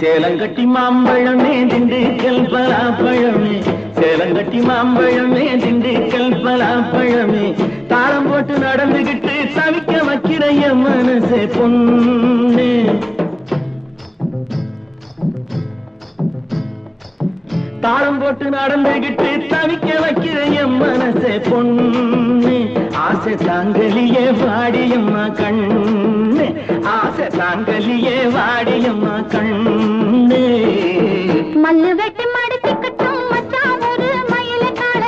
சேலங்கட்டி மாம்பழமே திண்டுக்கல் பலாப்பழமே சேலங்கட்டி மாம்பழமே திண்டுக்கல் பலாப்பழமே தாளம் போட்டு நடந்துகிட்டு தவிக்க வைக்கிற என் மனசே பொண்ணு தாளம் போட்டு நடந்துகிட்டு தவிக்க வைக்கிற என் மனசே பொண்ணு ஆசை தாங்கலியே வாடியம்மா கண்ணு ஆசை தாங்கலியே வாடியம்மா கண்ணு மல்லு வெட்டி மடிச்சுக்கட்டும் மச்சான் ஒரு மயில கால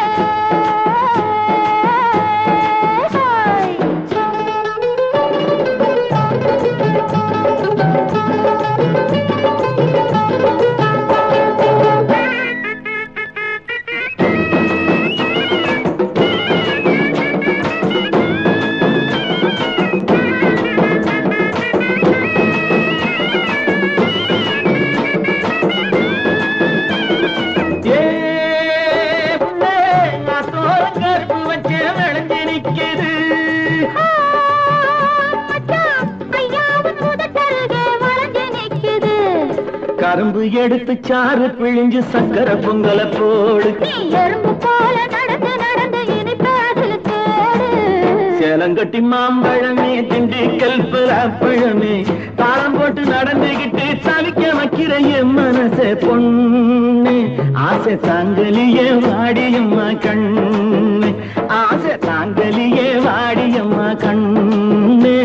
கரும்பு எடுத்து சாறு பிழிஞ்சு சக்கரை பொங்கல போடு எறும்பு போல நடந்து நடந்து இனிப்பாதில் தேடு சேலங்கட்டி மாம்பழமே திண்டுக்கல் பலாப்பழமே தாளம் போட்டு நடந்துகிட்டு தவிக்க வைக்கிற என் மனசே பொண்ணு ஆசை தாங்கலியே வாடியம்மா கண்ணு ஆசை தாங்கலியே வாடியம்மா கண்ணு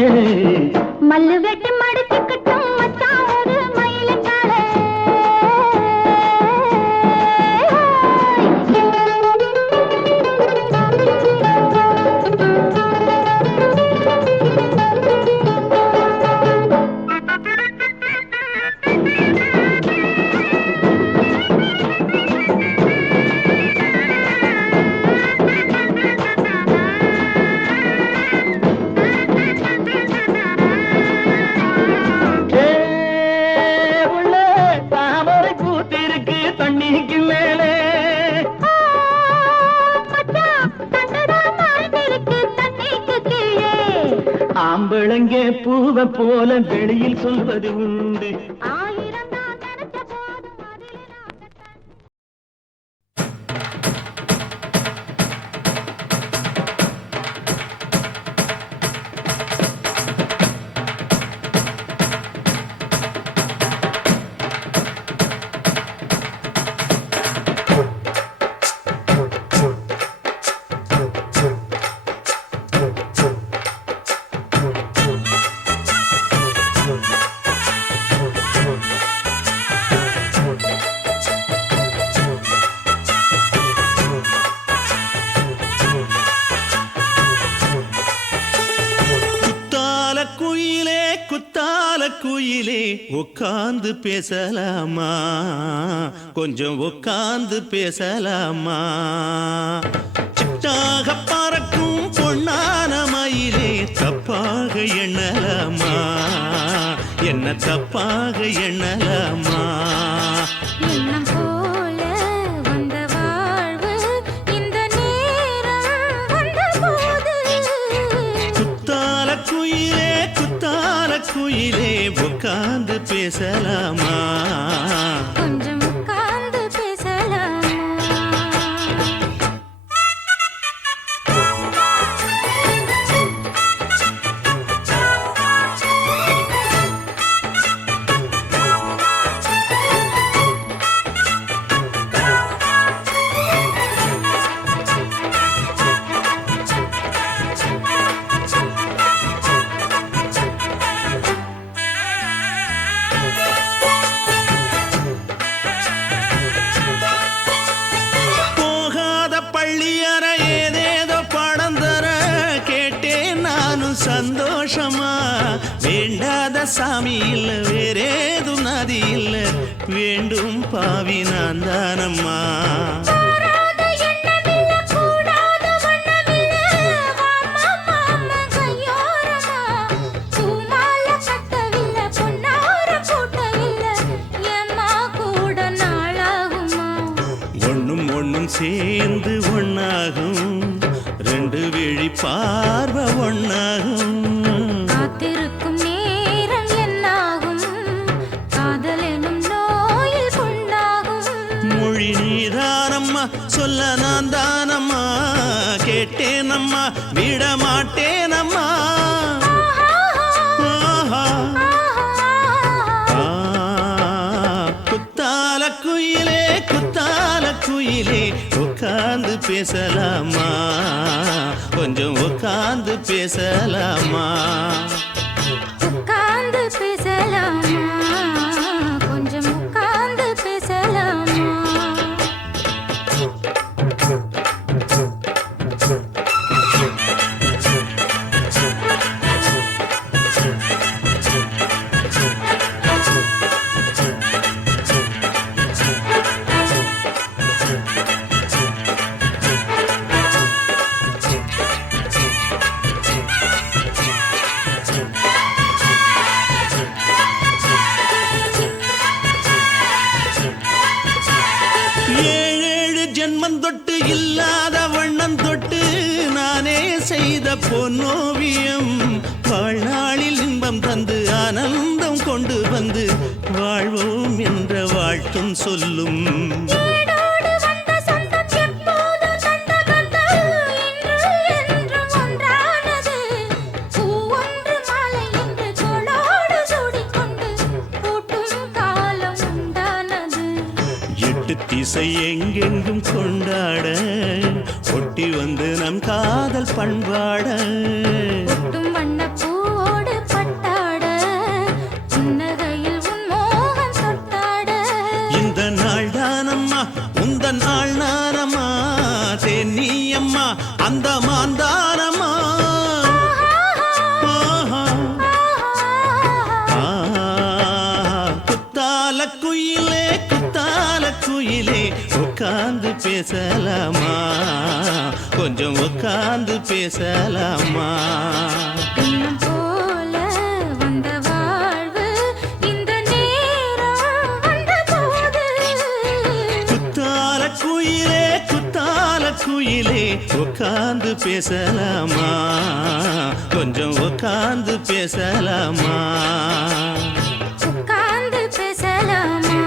மல்லு வெட்டி மடிச்சுக்கட்டும் மச்சான் ஒரு மயில கால ஆம்பளங்கே பூவ போல வெளியில் சொல்வது உண்டு குயிலே உட்கார்ந்து பேசலாமா கொஞ்சம் உட்கார்ந்து பேசலாமா சிட்டாக பறக்கும் பொன்னான மயிலே தப்பாக எண்ணலாமா என்ன தப்பாக எண்ணலாமா குயிலே உட்கார்ந்து பேசலாமா கொஞ்சம் உட்கார்ந்து பேசலாமா சந்தோஷமா வேண்டாத சாமி இல்ல வேறேதும் நதி இல்ல வேண்டும் பாவி நான் தானம்மா விட மாட்டேனம்மா. ஆஹா. குத்தால குயிலே குத்தால குயிலே உட்கார்ந்து பேசலாமா, கொஞ்சம் உட்கார்ந்து பேசலாமா. உட்கார்ந்து பேசலாமா, கொஞ்சம் உட்கார்ந்து பேசலாமா. ஏழேழு ஜென்மம் தொட்டு இல்லாத வண்ணம் தொட்டு நானே செய்த பொன்னோவியம் வாழ்நாளில் இன்பம் தந்து ஆனந்தம் கொண்டு வந்து வாழ்வோம் என்ற வாழ்த்தும் சொல்லும். ஏடோடு வந்த சொந்தம் எப்போதும் தந்த பந்தம் இன்று என்றும் ஒன்றானது. பூவொன்று மாலை என்று தோளோடு சூடிக்கொண்டு பூட்டும் காலம் உண்டானது. எட்டு திசை எங்கெங்கும் கொண்டாட ஒட்டி வந்து நம் காதல் பண்பாட. ஒட்டும் வண்ணப் பூவோடு பட்டாட புன்னகையில் உன் மோகம் தொட்டாட. இந்த நாள் தானம்மா உந்த நாள் நானம்மா, தேனி அம்மா அந்த மாந்தானம்மா. ஆஹா. குத்தால குயிலே குத்தால குயிலே உட்கார்ந்து பேசலாமா, கொஞ்சம் உட்கார்ந்து பேசலாமா. இன்னும் போல வந்த வாழ்வு இந்த நேரம் வந்தபோது. குத்தால குயிலே குத்தால குயிலே உட்கார்ந்து பேசலாமா, கொஞ்சம் உட்கார்ந்து பேசலாமா. உட்கார்ந்து பேசலாமா,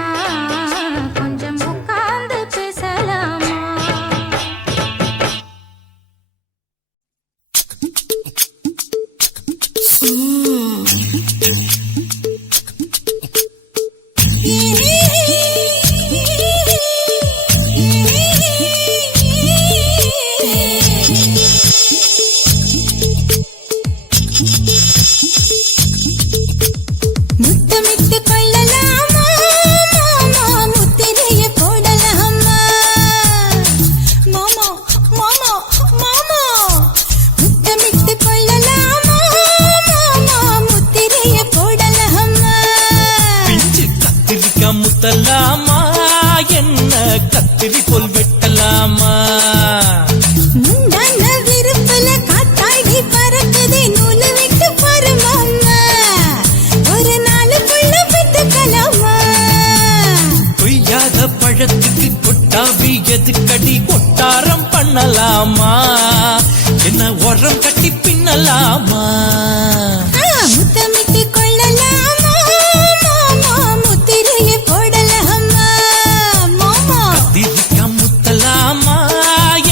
கொஞ்சம் உட்கார்ந்து பேசலாமா. முத்தமிட்டு கொள்ளலாமா மாமா, முத்திரையை போடலாமா மாமா மாமா மாமா. முத்தமிட்டு கொள்ளலாமா மாமா, முத்திரையை போடலாமா. பிஞ்சு கத்திரிக்காய் முத்தலாமா, என்ன கத்திரி போல் வெட்டலாமா. முந்தான விருப்பல காத்தாடி பறக்குதே, நூலு விட்டு பாரு மாமா, ஒரு நாளுக்குள்ள பெற்றுக்கலாமா. கொய்யாத பழத்துக்கு கொட்டாவி எதுக்கடி கொட்டாரம் பண்ணலாமா, என்ன உரம் கட்டி பின்னலாமா. முத்தமிட்டு கொள்ளலாமா மாமா, முத்திரையை போடலாமா மாமா. கத்திரிக்காய் முத்தலாமா,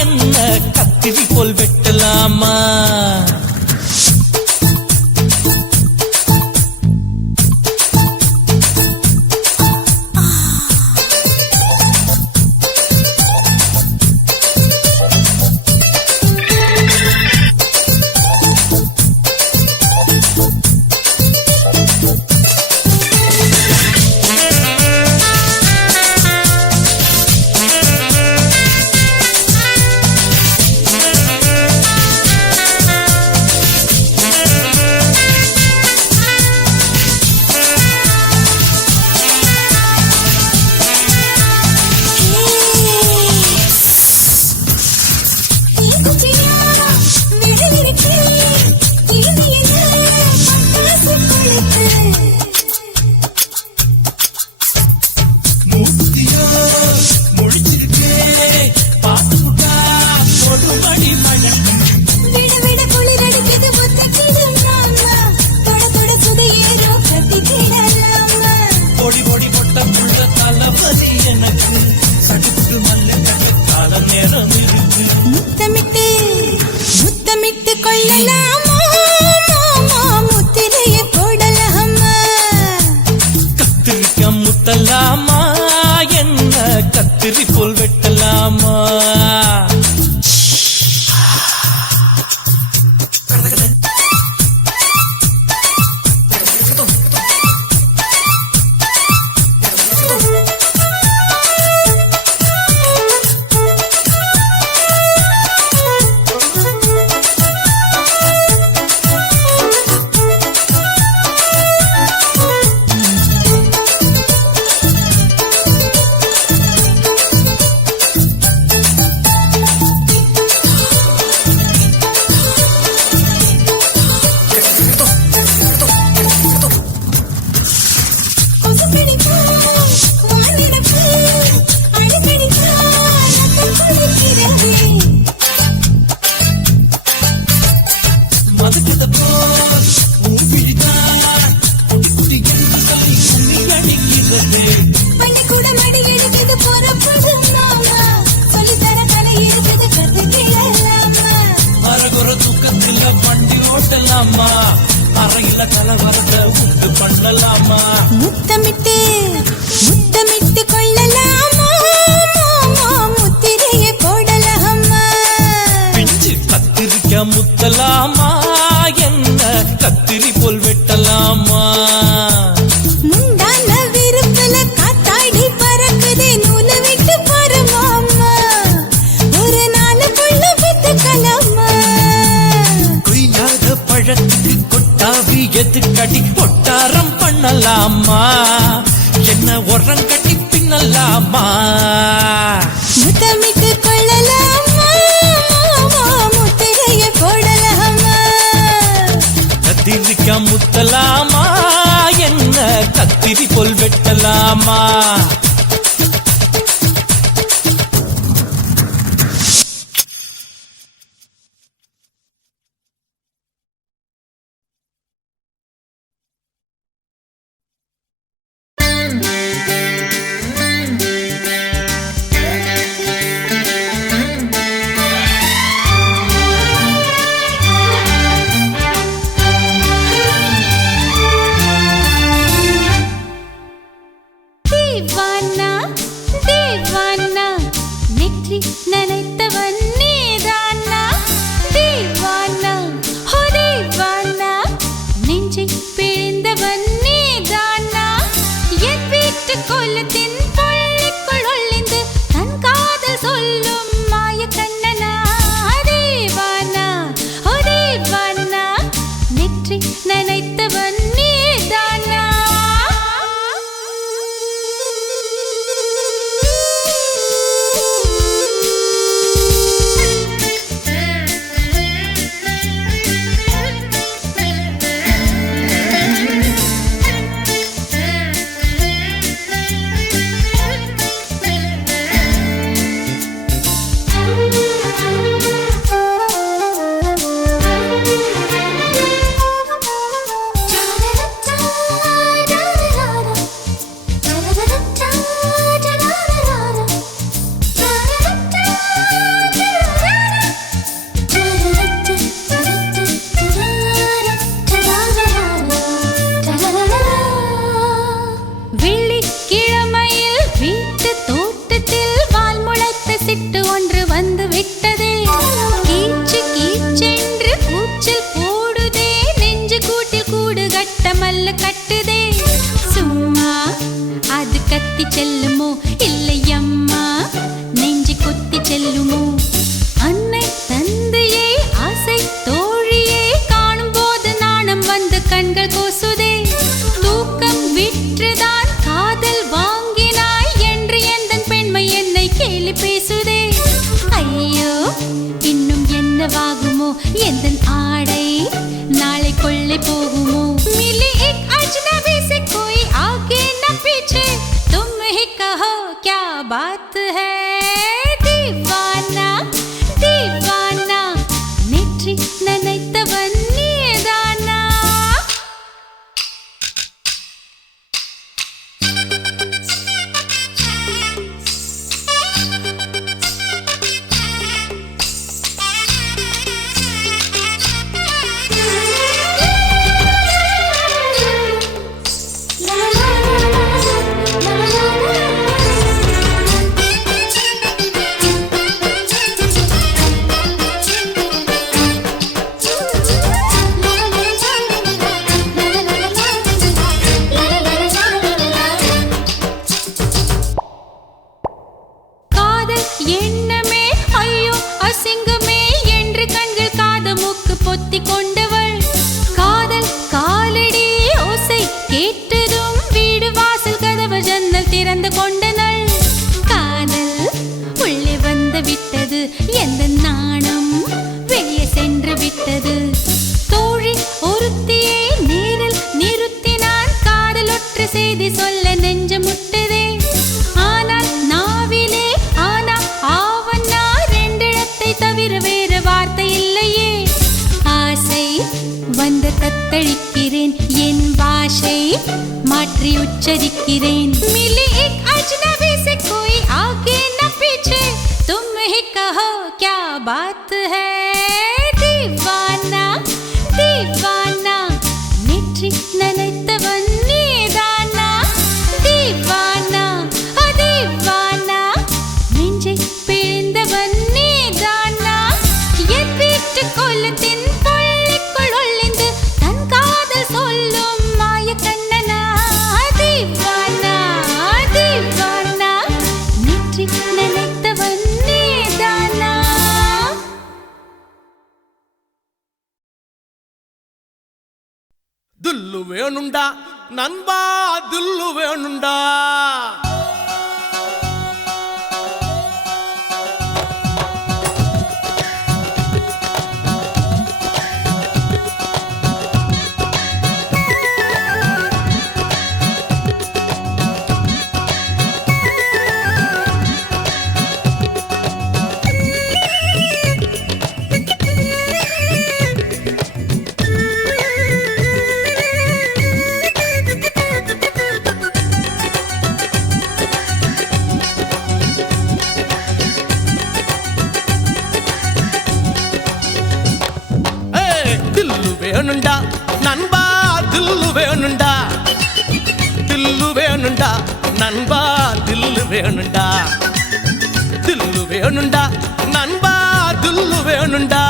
என்ன கத்திரி போல் வெட்டலாமா. பள்ளிக்கூடம் அடி எடுக்குது போறப்படு மாமா சொல்லித்தர கலை இருக்குது கத்துக்கலாமா அரகுற தூக்கத்தில் வண்டி ஓட்டலாமா அறையில கலவரத்தை உண்டு பண்ணலாமா முத்தமிட்டு முத்தமிட்டு கொள்ளலாமா முத்திரையை போடலாமா பிஞ்சு கத்திரிக்க முத்தலாமா என்ன கத்திரி போல் வெட்டலாமா முந்தான விருப்பல காத்தாடி பறக்குதே நூலை விட்டு பரமாமா ஒரு நாள் புள்ள வித்துக்கலாமா கொய்யாத பழத்துக்கு கொட்டாவி எதுக்கடி ஒட்டாரம் பண்ணலாமா என்ன உரம் கட்டி பின்னலாமா முத்தமிட்டு கொள்ளலாமா முத்திரையை போடலாமா கத்திரிக்க முத்தலாமா என்ன கத்திரி போல் வெட்டலாமா தேவானா தேவானா நெற்றி நனைத்தவன் நீதானா தேவானா ஹோ தேவானா நெஞ்சை பிழிந்தவன் நீதானா என் வீட்டு கோலத்தின் பள்ளிக்குள் ஒளிந்து தன் காதல் சொல்லும் மாய கண்ணனா தேவானா ஹோ தேவானா நெற்றி நனைத்தவன் நீதானா வெள்ளிக்கிழமையில் வீட்டு தோட்டத்தில் வால் முளைத்த சிட்டு ஒன்று வந்து விட்டதே கீச்சு கீச்சென்று கூச்சல் போடுதே நெஞ்சு கூட்டில் கூடு கட்ட மல்ல கட்டுதே சும்மா அது கத்தி செல்லுமோ இல்லை அம்மா நெஞ்சு கொத்தி செல்லுமோ அன்னை தந்தையே ஆசை தோழியே காணும் போது நாணம் வந்து கண்கள் கோசுதே தூக்கம் விற்றுதான் காதல் வாங்கினாய் என்று எந்தன் பெண்மை என்னை கேலி பேசுதே ஐயோ இன்னும் என்னவாகுமோ எந்தன் ஆடை நாளை கொள்ளை போகுமோ मिली एक अजनबी से कोई आगे न पीछे तुम ही कहो क्या बात है दीवाना दीवाना नेற்றி நனைத்தவன் நீதானா காதல் எண்ணமே ஐயோ அசிங்கமே என்று கண்கள் காது மூக்கு பொத்தி கொண்டவள் காதல் காலடி ஓசை கேட்டதும் வீடு வாசல் கதவு ஜன்னல் திறந்து கொண்டனள் காதல் உள்ளே வந்து விட்டது எந்த நாணம் வெளியே சென்று விட்டது தோழி ஒருத்தியை நேரில் நிறுத்தினான் காதல் ஒற்று செய்தி சொல்ல நெஞ்சு முட்டதே ஆனால் நாவிலே ஆனா ஆவன்னா ரெண்டிடத்தை தவிர வேறு வார்த்தை இல்லையே ஆசை வந்து தத்தளிக்கிறேன் என் பாஷை மாற்றி உச்சரிக்கிறேன் मिली एक अजनबी से कोई आगे न पीछे तुम ही कहो क्या बात है दीवाना दीवाना नेற்றி நினைத்தவன் நீதானா दीवाना दीवाना நெஞ்சை பிழிந்தவன் நீதானா என் வீட்டு கோலத்தின் பள்ளிக்குள் ஒளிந்து தன் காதல் சொல்லும் மாய கண்ணனா दीवाना दीवाना நேற்றி நினைத்தவன் நீதானா துல்லு வேணுண்டா நண்பா துல்லு வேணுண்டா வேணுண்டா நண்பா தில்லு வேணுண்டா தில்லு வேணுண்டா நண்பா தில்லு வேணுண்டா தில்லு வேணுண்டா நண்பா தில்லு வேணுண்டா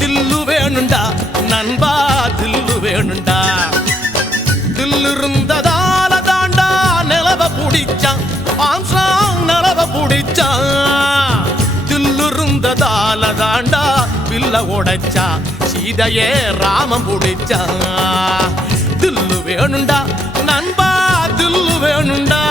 தில்லு வேணுண்டா நண்பா தில்லு வேணுண்டா தில்லு இருந்ததால தாண்டா நிலவ புடிச்சான் ஆம்சாங் நிலவ புடிச்சான் தில்லு இருந்ததால தாண்டா பில்ல உடைச்சா சீதையே ராமம் புடிச்சா தில்லு வேணுண்டா நண்பா தில்லு வேணுண்டா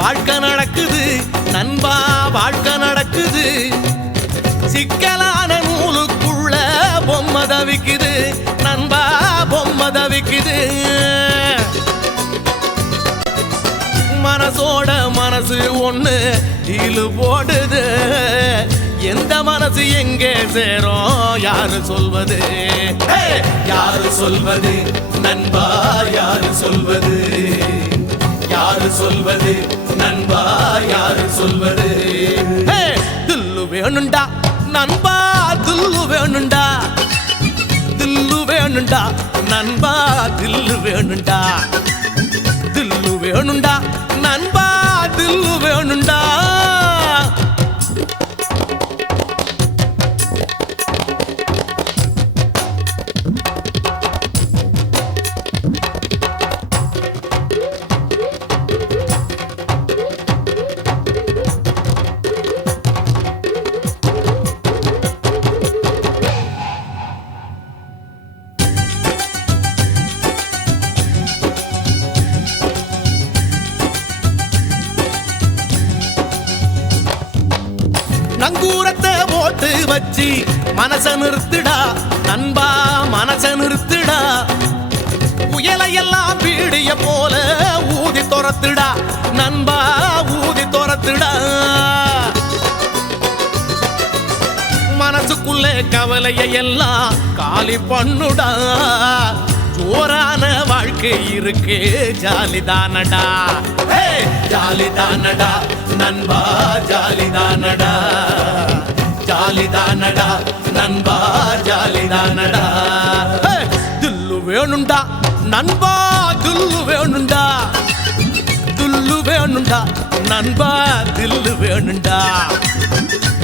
வாழ்க்கை நடக்குது நண்பா வாழ்க்கை நடக்குது சிக்கலான நூலுக்குள்ள பொம்மை தவிக்குது நண்பா பொம்மை தவிக்குது மனசோட மனசு ஒண்ணு டீலு போடுது எந்த மனசு எங்கே சேரும் யாரு சொல்வது யாரு சொல்வது நண்பா யாரு சொல்வது யாரு சொல்வது நண்பா யாரு சொல்வது தில்லு வேணுண்டா நண்பா தில்லு வேணுண்டா தில்லு வேணுண்டா நண்பா தில்லு வேணுண்டா தில்லு வேணுண்டா நண்பா தில்லு வேணுண்டா நங்கூரத்தை போட்டு வச்சு மனச நிறுத்துடா நண்பா மனச நிறுத்துடா புயலையெல்லாம் பீடிய போல ஊதி துரத்துடா நண்பா ஊதி துரத்துடா மனசுக்குள்ளே கவலையை எல்லாம் காலி பண்ணுடா ஜோரான வாழ்க்கை இருக்கு ஜாலிதானடா ஜாலிதானடா நண்பா ஜாலிதானடா ஜாலிதானடா நண்பா ஜாலிதானடா தில்லு வேணுண்டா நண்பா தில்லு வேணுண்டா தில்லு வேணுண்டா நண்பா தில்லு வேணுண்டா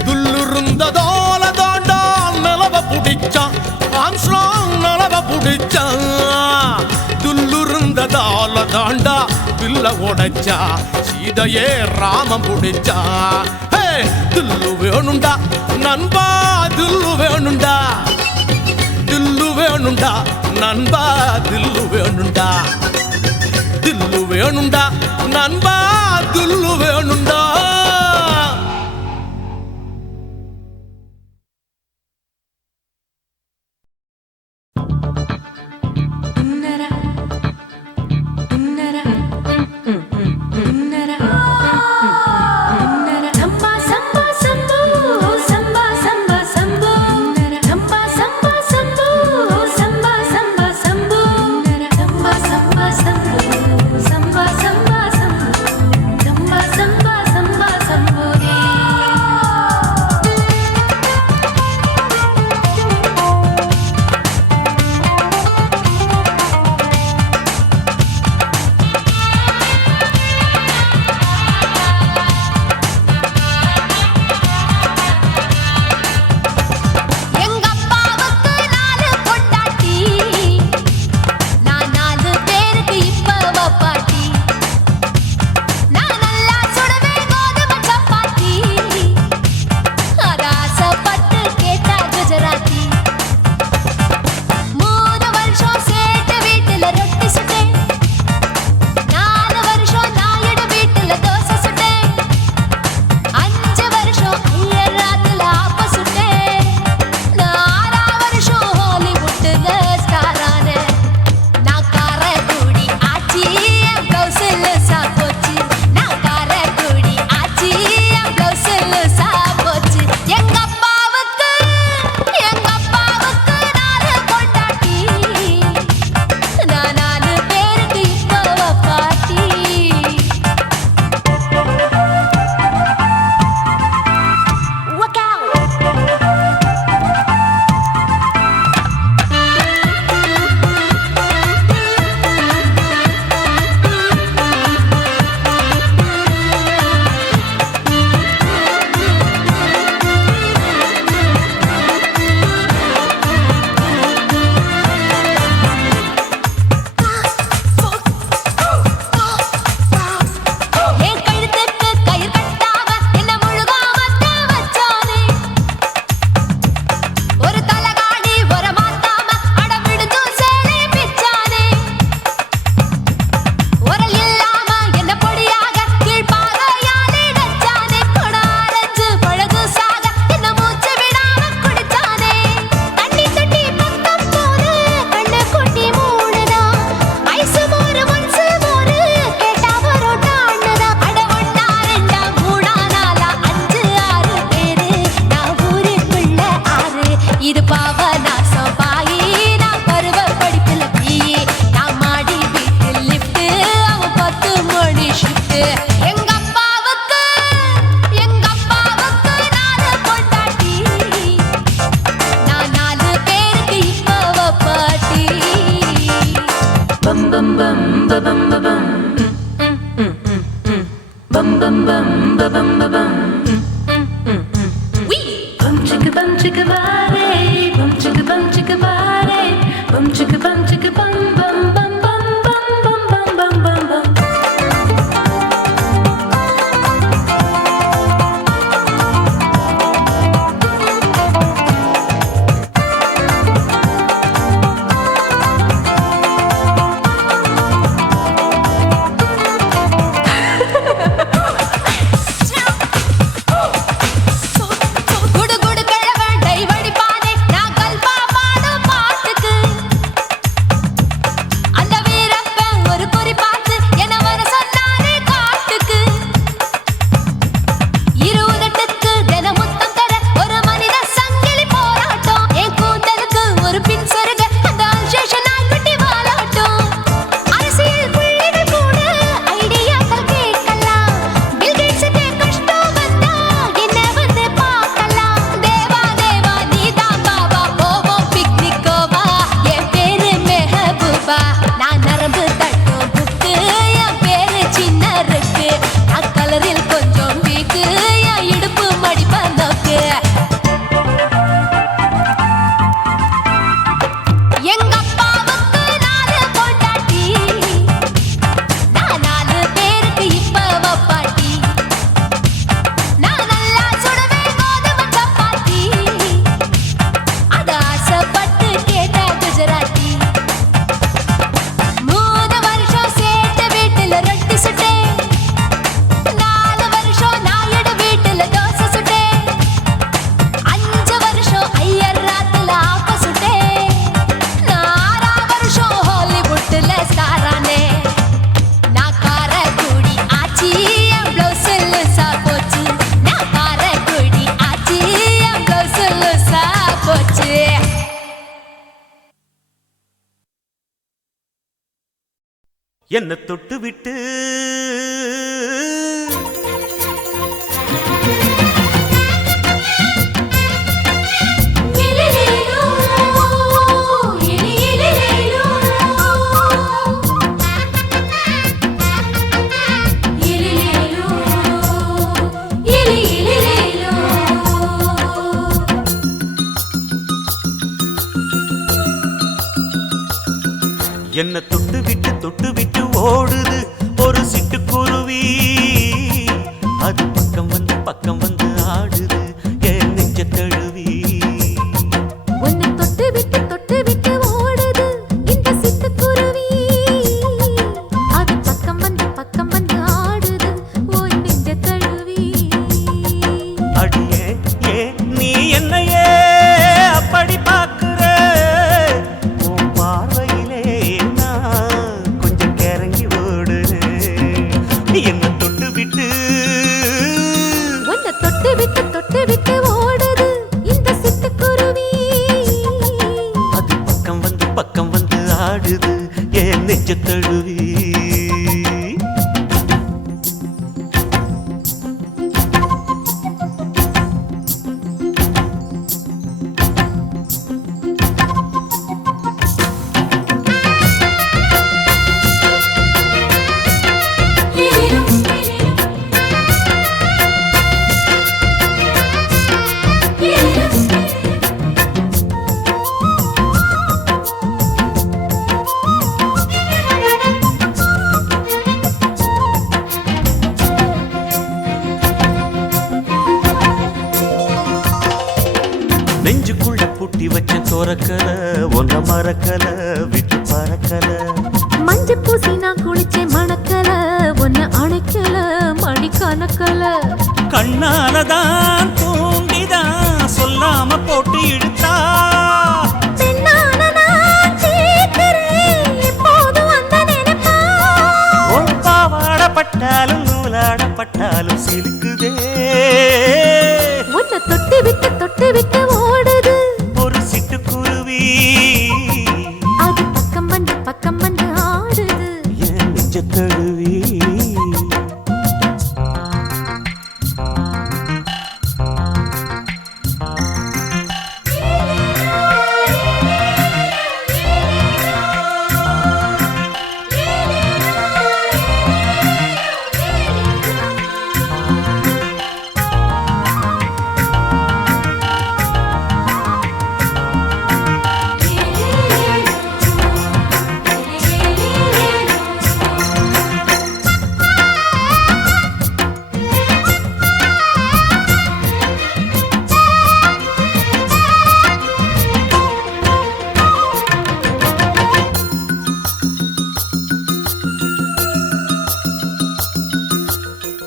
தில்லு இருந்ததோல தாண்டா நிலவ புடிச்சான் ஆம்ஸ்ட்ராங் நிலவ புடிச்சான் தில்லு இருந்ததால தாண்டா பில்ல உடைச்சா சீதையே ராமம் புடிச்சா தில்லு வேணுண்டா நண்பா தில்லு வேணுண்டா தில்லு வேணுண்டா நண்பா தில்லு வேணுண்டா தில்லு வேணுண்டா நண்பா தில்லு வேணுண்டா என்ன தொட்டு விட்டு என்ன தொட்டு விட்டு ஓடுது ஒரு சிட்டுக்குருவி அது பக்கம் வந்து ஆடுது என் நெஞ்ச தழுவி உன்னை தொட்டு விட்டு ஓடுது இந்த சிட்டுக்குருவி அது பக்கம் வந்து ஆடுது உன் நெஞ்ச தழுவி அடியே ஏ நீ என்னையே அப்படி பார்க்கிற உன் பார்வையிலே நான் கொஞ்சம் கிறங்கி ஓடுறேன் என்ன தொட்டு விட்டு உன்னை தொட்டு விட்டு ஓடுது இந்த சிட்டுக்குருவி அது பக்கம் வந்து ஆடுது என் நெஞ்ச தழுவி நெஞ்சுக்குள்ள பூட்டி வச்ச தோரக்கல ஒன்ன மறக்கல விட்டு பறக்கல மஞ்சள் பூசி நான் குளிச்சேன் மணக்கல உன்னை அணைக்கல மணி கணக்கல கண்ணாலதான் தூண்டிதான் சொல்லாம போட்டு இழுத்தா பெண்ணான நான் கேட்கிறேன் எப்போதும் அந்த நினைப்பா உன் பாவாடப்பட்டாலும் நூலாடப்பட்டாலும் சிலுக்குதே உன்னை தொட்டு விட்டு ஓடுது ஒரு சிட்டுக்குருவி அது பக்கம் வந்து ஆடுது என் நெஞ்ச தழுவி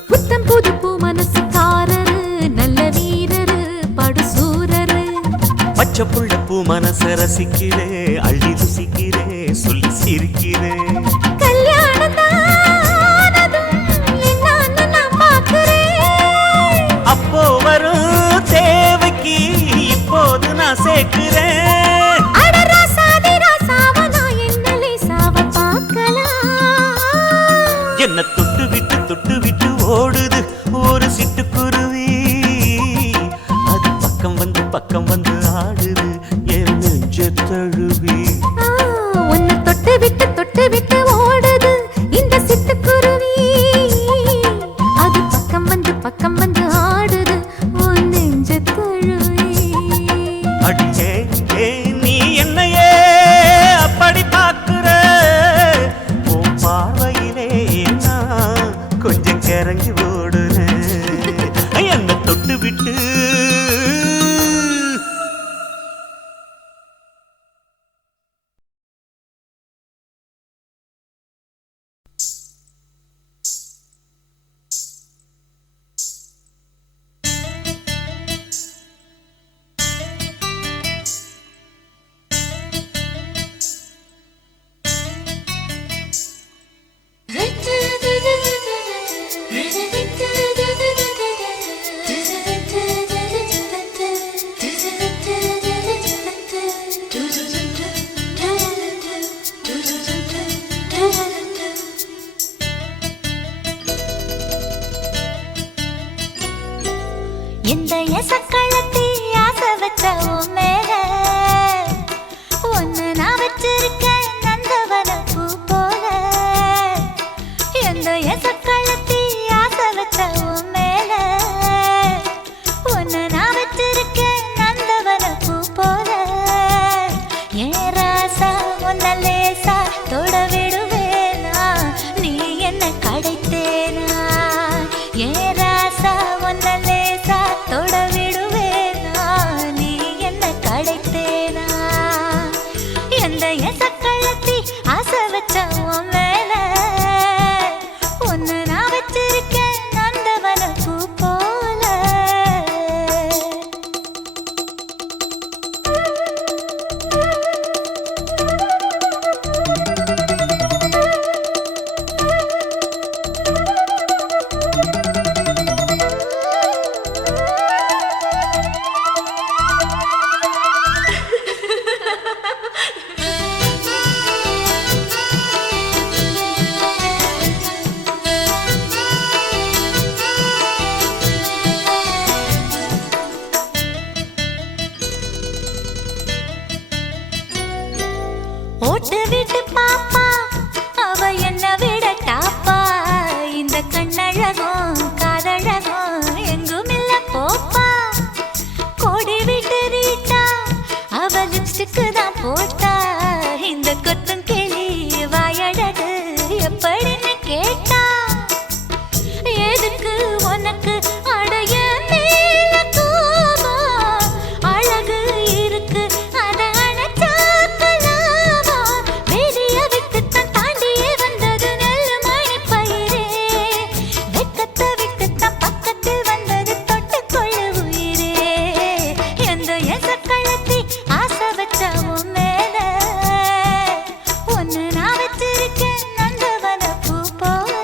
புத்தம் புது பூ மனசுக்காரரு நல்ல வீரரு படுசூரரு பச்சை புள்ள பூ மனச ரசிக்கிறே அள்ளி ருசிக்கிறே சொல்லி சிரிக்கிறே கல்யாணம் தானதும் என்னன்னு நான் பார்க்கிறேன் அப்போ வரும் தேவைக்கு இப்போது நான் சேர்க்கிறேன் அட ராசாதி ராசாவ நான் என்ன லேசாவ பார்க்கலாம் என்ன தொட்டு விட்டு ஓடுது ஒரு சிட்டுக்குருவி அது பக்கம் வந்து ஆடுது என் நெஞ்ச தழுவி உன்னை தொட்டு விட்டு ஓடுது இந்த சிட்டுக்குருவி அது பக்கம் வந்து ஆடுது உன் நெஞ்ச தழுவி அடியே ஏ நீ என்னையே அப்படி பார்க்கிற உன் பார்வையிலே நான் கொஞ்சம் கிறங்கி ஓடுறேன் என்ன தொட்டு விட்டு இந்த எசக்களத்தி ஆசை வச்ச உன் மேல ஒன்னு நான் வச்சிருக்கேன் நந்தவன பூ போல. இந்த எசக்களத்தி ஆசை வச்ச உன் மேல ஒன்னு நான் வச்சிருக்கேன் நந்தவன பூ போல. ஏன் ராசா உன்ன லேசா தொட விடுவேனா நீ என்ன கடைத்தேனா. ஏன் ராசா உன்ன லேசா தொட விடுவேனா நீ என்ன கடைத்தேனா. எந்த எசக்களத்தி ஆசை வச்ச உன் மேல ஒன்னு நான் வச்சிருக்கேன் நந்தவன பூ போல. ஓட்டு விட்டு பாப்பா அவ என்ன விட டாப்பா. இந்த கண்ணழகும் காதழகும் எங்கும் இல்ல போப்பா. கோடி விட்டு ரீட்டா அவ லிப்ஸ்டிக்கு தான் போட்டா. இந்த கொத்தும் கிளி வாயழகு எப்படின்னு கேட்டா. எதுக்கு உனக்கு அடைய மேல கோபம் அழகு இருக்கு அத அணைச்சாக்கலாமா. வெளிய விட்டுத்தான் தாண்டியே வந்தது நெல் மணி பயிரே. வெக்கத்தை விட்டுத்தான் பக்கத்தில் வந்தது தொட்டுக்கொள்ள உயிரே. எந்த எசக்களத்தி ஆசை வச்ச உன் மேல ஒன்னு நான் வச்சிருக்கேன் நந்தவன பூ போல.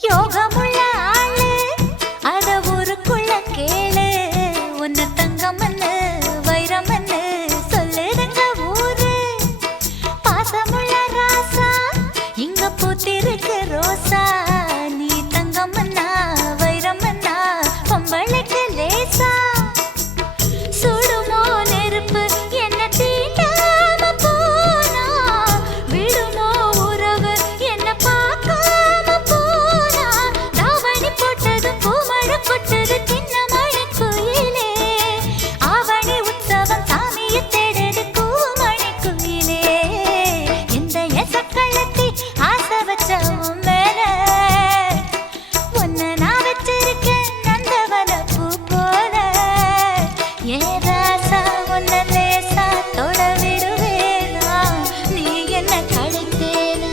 யோகமுள்ள ஆளு அத ஊருக்குள்ள கேளு. உன்ன தங்கமன்னு வைரமன்னு சொல்லுதுங்க ஊரு. பாசமுள்ள ராசா இங்க பூத்திருக்கு ரோசா. நீ தங்கமன்னா வைரமன்னா பொம்பளைக்கு லேசா. சுடுமோ நெருப்பு என்ன தீண்டாம போனா. விடுமோ உறவு என்ன பார்க்காம போனா. தாவணி போட்டது பூமழை கொட்டது சின்ன மழை குயிலே. ஆவணி உற்சவம் சாமியை தேடுது கூமணி குயிலே. இந்த எசக்களத்தி ஆசை வச்ச உன் மேல ஒன்னு நான் வச்சிருக்கேன் நந்தவன பூ போல. ஏன் ராசா உன்ன லேசா தொட விடுவேனா நீ என்ன கடைத்தேனா.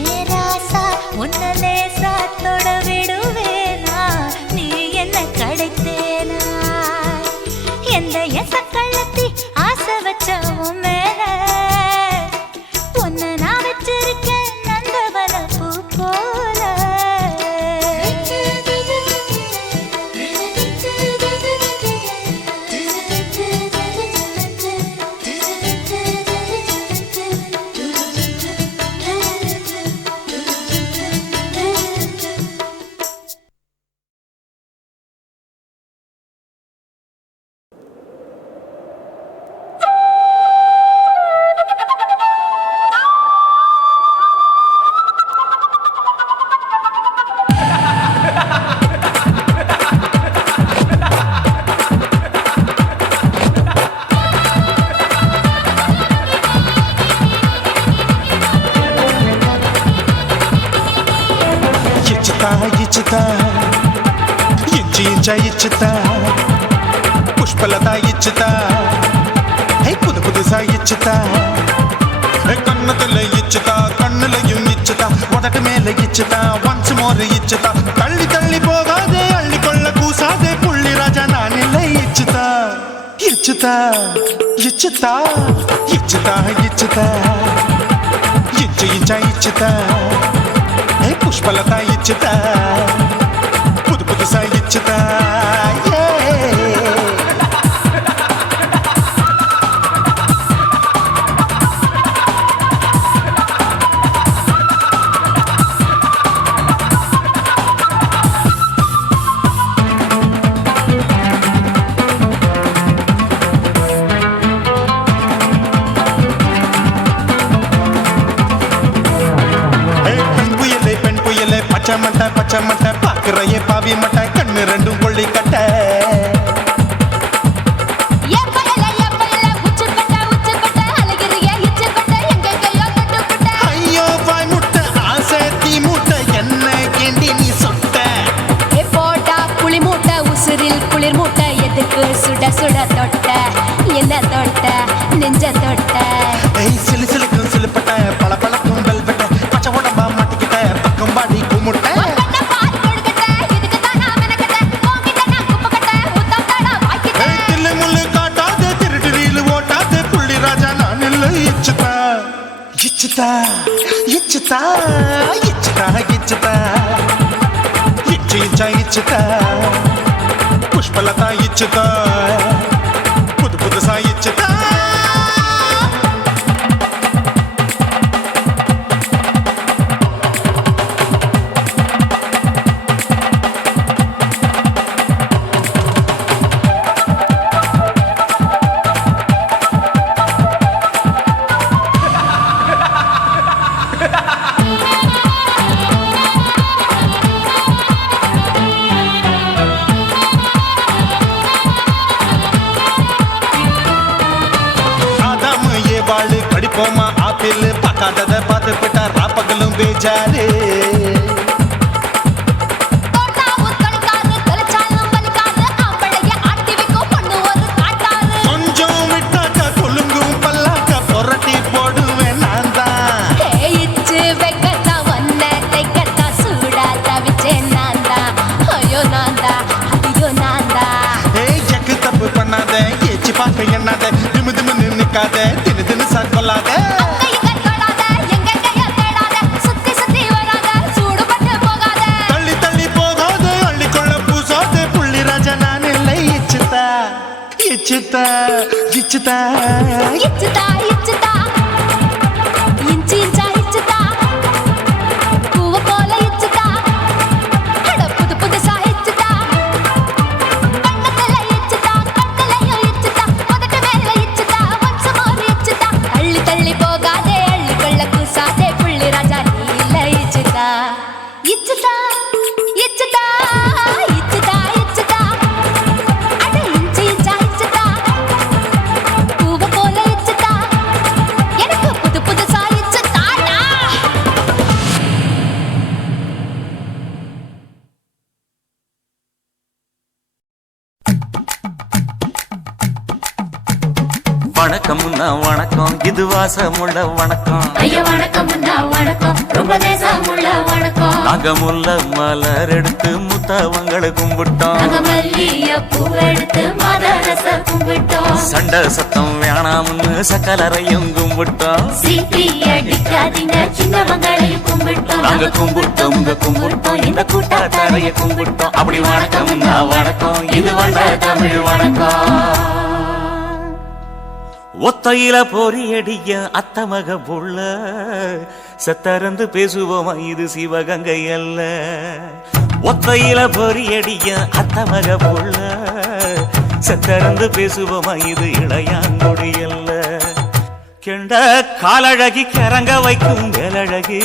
ஏன் ராசா உன்ன லேசா தொட விடுவேனா நீ என்ன கடைத்தேனா. எந்த எசக்களத்தி ஆசை வச்ச உன் மேல ஒன்னு நான் வச்சிருக்கேன் நந்தவன பூ போல. ఇచ్చుతా ఇంచి ఇంచా ఇచ్చుతా పుష్పలత ఇచ్చుతా హై புது புதுசா இச்சுதா கண்ணத்துல இச்சுதா கண்ணுலையும் இச்சுதா உதட்டு மேல இச்சுதா ஒன்ஸ் மோர் இச்சுதா தள்ளி தள்ளி போகாதே அள்ளி இச்சுதா இச்சுதா இச்சுதா இச்சுதா இச்சு இச்சா இச்சுதா புஷ்பலதா இச்சுதா புது புதுசா இச்சுதா பச்சை மட்டை பாக்குறையே பாவி மட்டை கண்ணு ரெண்டும் கொள்ளி கட்ட ஐயோ வாய் முட்டை ஆசை தீ முட்டை என்ன கேண்டி நீ சொட்ட போட்டா புளி மூட்டை உசுரில் குளிர் மூட்டை எதுக்கு சுட சுட தொட்ட என்ன தொட்ட நெஞ்ச தொட்ட சிலு சிலுக்கும் சிலுப்பட்ட பல பழக்கும் வெல்வெட்ட பச்சை உடம்பா மாட்டிக்கிட்ட பக்கம் பாடி குமுட்ட இச்சுதா இச்சுதா இச்சுதா இச்சுதா இச்சு இச்சா இச்சுதா புஷ்பலதா இச்சுதா புது புதுசா இச்சுதா படிப்போமா ஆப்பிள் பார்க்காதத பார்த்து விட்டா ராப்பகலும் பேஜாரு கொஞ்சம் விட்டாக்க கொலுங்கும் பல்லாக்க புரட்டி போடுவேன் நான் தான் ஜக்கு தப்பு பண்ணாத ஏச்சி பார்க்க எண்ணாத திமு திமு நின்னுக்காத தினு தினு சாக்கொள்ளாத தள்ளி தள்ளி போகாத அள்ளிக்கொள்ள பூசாத புள்ளி ராஜா நான் இல்லை இச்சுதா இச்சுதா இச்சுதா இச்சுதா இச்சுதா இஞ்சி இஞ்சா இச்சுதா பூவ போல இச்சுதா புது புதுசா இச்சுதா கண்ணத்துல இச்சுதா கட்டலையும் இச்சுதா முதட்டு மேல இச்சுதா வம்சமோர் இச்சுதா தள்ளி தள்ளி போகாதே அள்ளி கொள்ள கூசாதே புள்ளி ராஜா நீ இல்ல இச்சுதா இச்சுதா இச்சுதா இச்சுதா இச்சுதா அட இஞ்சி இஞ்சா இச்சுதா பூவ போல இச்சுதா எனக்கு புது புதுசா இச்சுதாடா வணக்கம்னா வணக்கம் இது வாசமுள்ள வணக்கம் ஐயா வணக்கம் வணக்கம் ரொம்ப தேசமுள்ள வணக்கம் நாங்க முல்ல மலர் எடுத்து முத்தவங்களை கும்பிட்டோம் நாங்க மல்லிய பூ எடுத்து மதரச கும்பிட்டோம் சண்டை சத்தம் வேணாம்னு சக்கலரையும் கும்பிட்டோம் சீட்டி அடிக்காதீங்க சின்னவங்களையும் கும்பிட்டோம் நாங்க கும்பிட்டோம் கும்பிட்டோம் இந்த கூட்டாத்தாரைய கும்பிட்டோம் அப்படி வணக்கம்னா வணக்கம் இது வந்த தமிழ் வணக்கம் ஒத்தையில பொறியடிய அத்தமக புள்ள சத்தரந்து பேசுவோமா இது சிவகங்கை அல்ல ஒத்தையில பொறியடிய அத்தமக புள்ள சத்தரந்து பேசுவோமா இது இளையாங்குடி அல்ல கெண்ட காலழகி கிறங்க வைக்கும் வேலழகு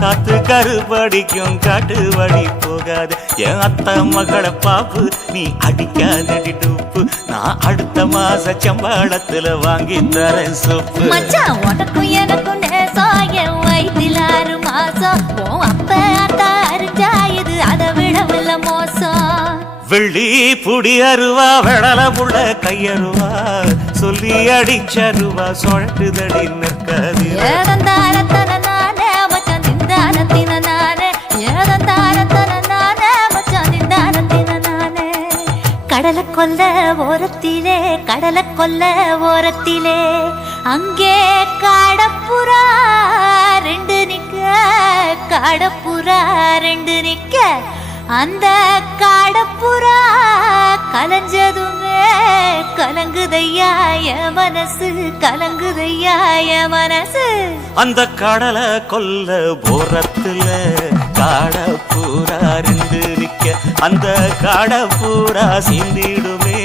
காத்து கருப்படிக்கும் காட்டு வழி போகாது என் அத்த மகளை பாப்பு நீ அடிக்காதடி டூப்பு நான் அடுத்த மாச சம்பளத்துல வாங்கி தரேன் சோப்பு மச்சான் உனக்கும் எனக்கும் நேசம் என் வயிற்றில் 6 மாசம் உன் அப்ப அத்தா அரிஞ்சா இது அதை விடவில்ல மோசம் வெள்ளி புடி அருவா வெடல புள்ள கையருவா சொல்லி அடிச்சருவா சொழட்டுதடி நிற்காது ஏதந்தாரத்தன நானே மச்சான் திந்தானத்தின நானே ஏதந்தாரத்தன நானே மச்சான் திந்தானத்தின நானே கடலை கொல்ல ஓரத்திலே கடலை கொல்ல ஓரத்திலே அங்கே காடப்புறா ரெண்டு நிக்க, காடப்புறா ரெண்டு நிக்க, அந்த காடப்புறா கலஞ்சதுமே கலங்குதையா என் மனசு, கலங்குதையா என் மனசு. அந்த கடலை கொல்ல ஓரத்துல காடப்பூரா ரெண்டு நிக்க, அந்த காடப்பூரா சிந்திடுமே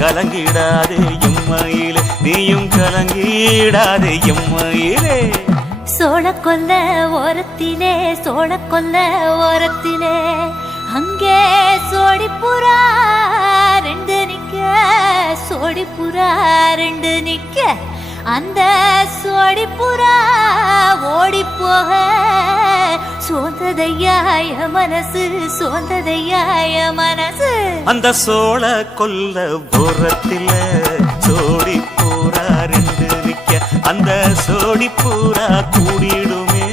கலங்கிடாதே எம்மையிலே, நீயும் கலங்கிடாதே எம்மையிலே. சோழ கொல்ல ஓரத்திலே, சோழ கொல்ல ஓரத்திலே அங்கே சோடிப்புறா ரெண்டு நிக்க, சோடிப்புறா ரெண்டு நிக்க, அந்த சோடிப்புறா ஓடி போக சோந்ததையாய மனசு, சோந்ததையாய மனசு. அந்த சோழ கொல்ல ஓரத்தில சோடி பூரா ரெண்டு நிக்க, அந்த சோடி பூரா கூடிடுமே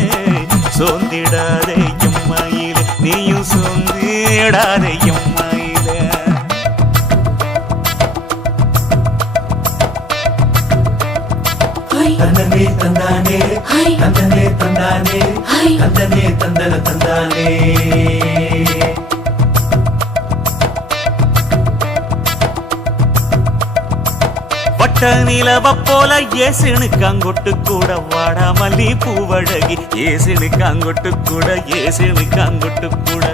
சோந்திடாதே எம்மையிலே, நீயும் சோந்திடாதே எம்மையிலே. தந்தனே தந்தானே, தந்தனே தந்தானே, தந்தனே தந்தன தந்தானே. வட்ட நிலவ போல ஏசுனு காங்கொட்டு கூட வாடா மல்லி பூவழகி, ஏசுனு காங்கொட்டு கூட, ஏசுனு காங்கொட்டு கூட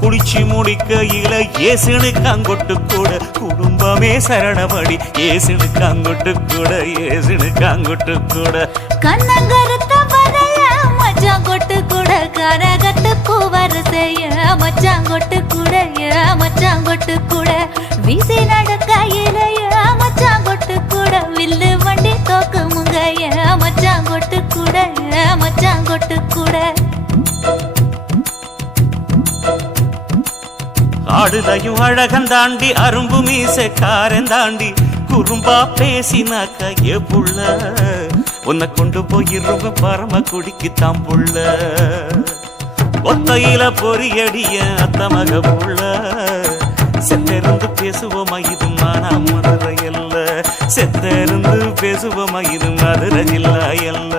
குடிச்சு முடிக்கையில ஏசுனு காங்கொட்டு கூட, குடும்பமே சரணமடி ஏசுனு காங்கொட்டு கூட, ஏசுனு காங்கொட்டு கூட. கண்ணங்கருத்த பறைய மச்சாங்கொட்டு கூட, கரகட்டு பூவரசைய மச்சாங்கொட்டு கூட, மச்சாங்கொட்டு கூட வீசி நடக்கையிலைய மச்சாங்கொட்டு கூட, வில்லு வண்டி தோக்கு முங்கைய மச்சாங்கொட்டு கூட, மச்சாங்கொட்டு கூட. ஆடுதையும் அழகன் தாண்டி அரும்பு மீசக்காரன் தாண்டி குறும்பா பேசினாக்க ஏ புள்ள, உன்னை கொண்டு போயிருவ பரம குடிக்கு தாம் புள்ள, ஒத்தையில பொறியடிய அத்தமக புள்ள, செத்திருந்து பேசுவோமா இது மானா மதுரை அல்ல, செத்திருந்து பேசுவோமா இது மதுரை ஜில்லா அல்ல.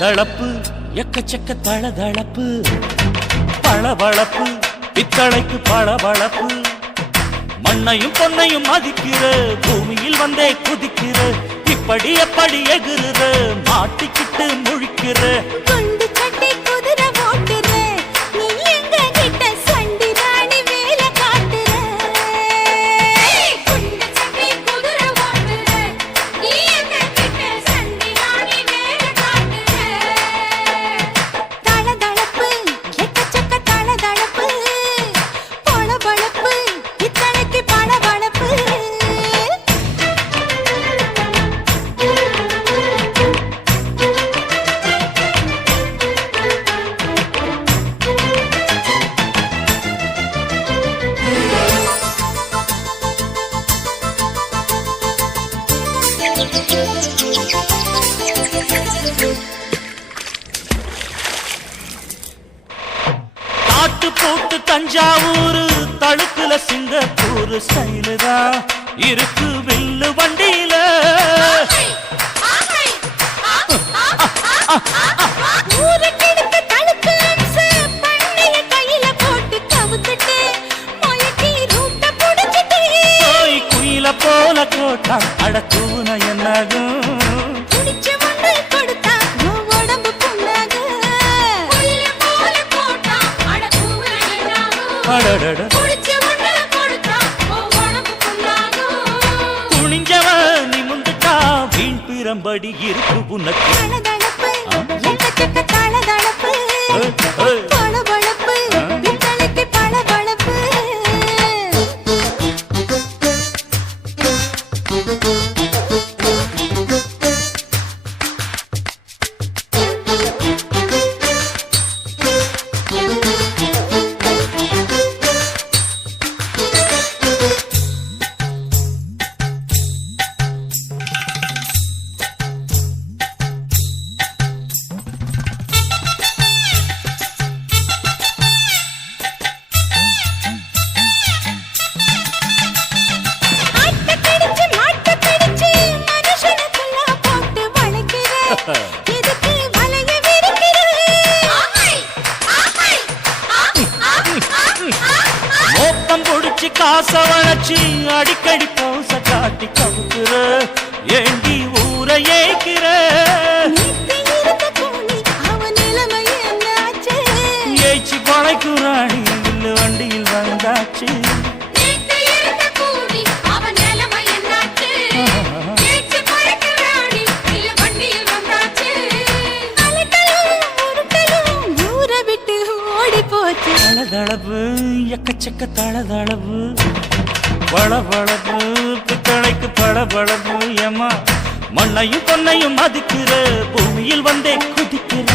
தளப்பு எக்கச்சக்க தளதளப்பு, பளபளப்பு பித்தளைக்கு பளபளப்பு, மண்ணையும் பொன்னையும் மதிக்கிற பூமியில் வந்தே குதிக்கிற, இப்படி எப்படி எகுற மாட்டிக்கிட்டு முழிக்கிற, குண்டு சட்டை குதிரை ஓட்டுற, நீ எங்க கிட்ட சண்டி ராணி வேலை காட்டுற. குண்டு சட்டை குதிரை ஓட்டுற, நீ எங்க கிட்ட சண்டி ராணி வேலை காட்டுற. தளதளப்பு எக்கச்சக்க தளதளப்பு, பளபளப்பு இத்தனைக்கு பளபளப்பு. காட்டு போட்டு தஞ்சாவூர் தழுக்குல சிங்கப்பூர் ஸ்டைலு தான் இருக்கு வில்லு வண்டியில, ஊருக்கெடுத்து தழுக்கு அம்சு, பண்ணைய கையில போட்டு கவுத்துட்டு, மயக்கி ரூட்ட புடிச்சிட்டு, குயில போல கோட்டான் அடக்கூன என்னாகும், குடிச்ச மண்ணு கொடுத்தா உன் உடம்பு புண்ணாகும். குயில போல போட்டா அடக்கூன என்னாகும், அடடட குடிச்ச மண்ணு கொடுத்தா உன் உடம்பு புண்ணாகும். துணிஞ்சவன் நிமிந்துட்டா வரும்படி இருக்கு உனக்கு. தளதளப்பு எக்கச்சக்க தளதளப்பு பளபளப்பு பித்தளைக்கு பளபளப்பு மோப்பம் புடிச்சு காச வளர்ச்சி அடிக்கடி பௌச காட்டி கவுக்குற ஏண்டி ஊரை ஏய்க்கிற ஏய்ச்சி பழைக்குறாணி இல்ல வண்டியில் வந்தாச்சு தளதளவு எக்கச்சக்க தளதளவு வளவளவு பித்தளைக்கு பளபளவு ஏமா மண்ணையும் பொன்னையும் மதிக்கிற பூமியில் வந்தே குதிக்கிற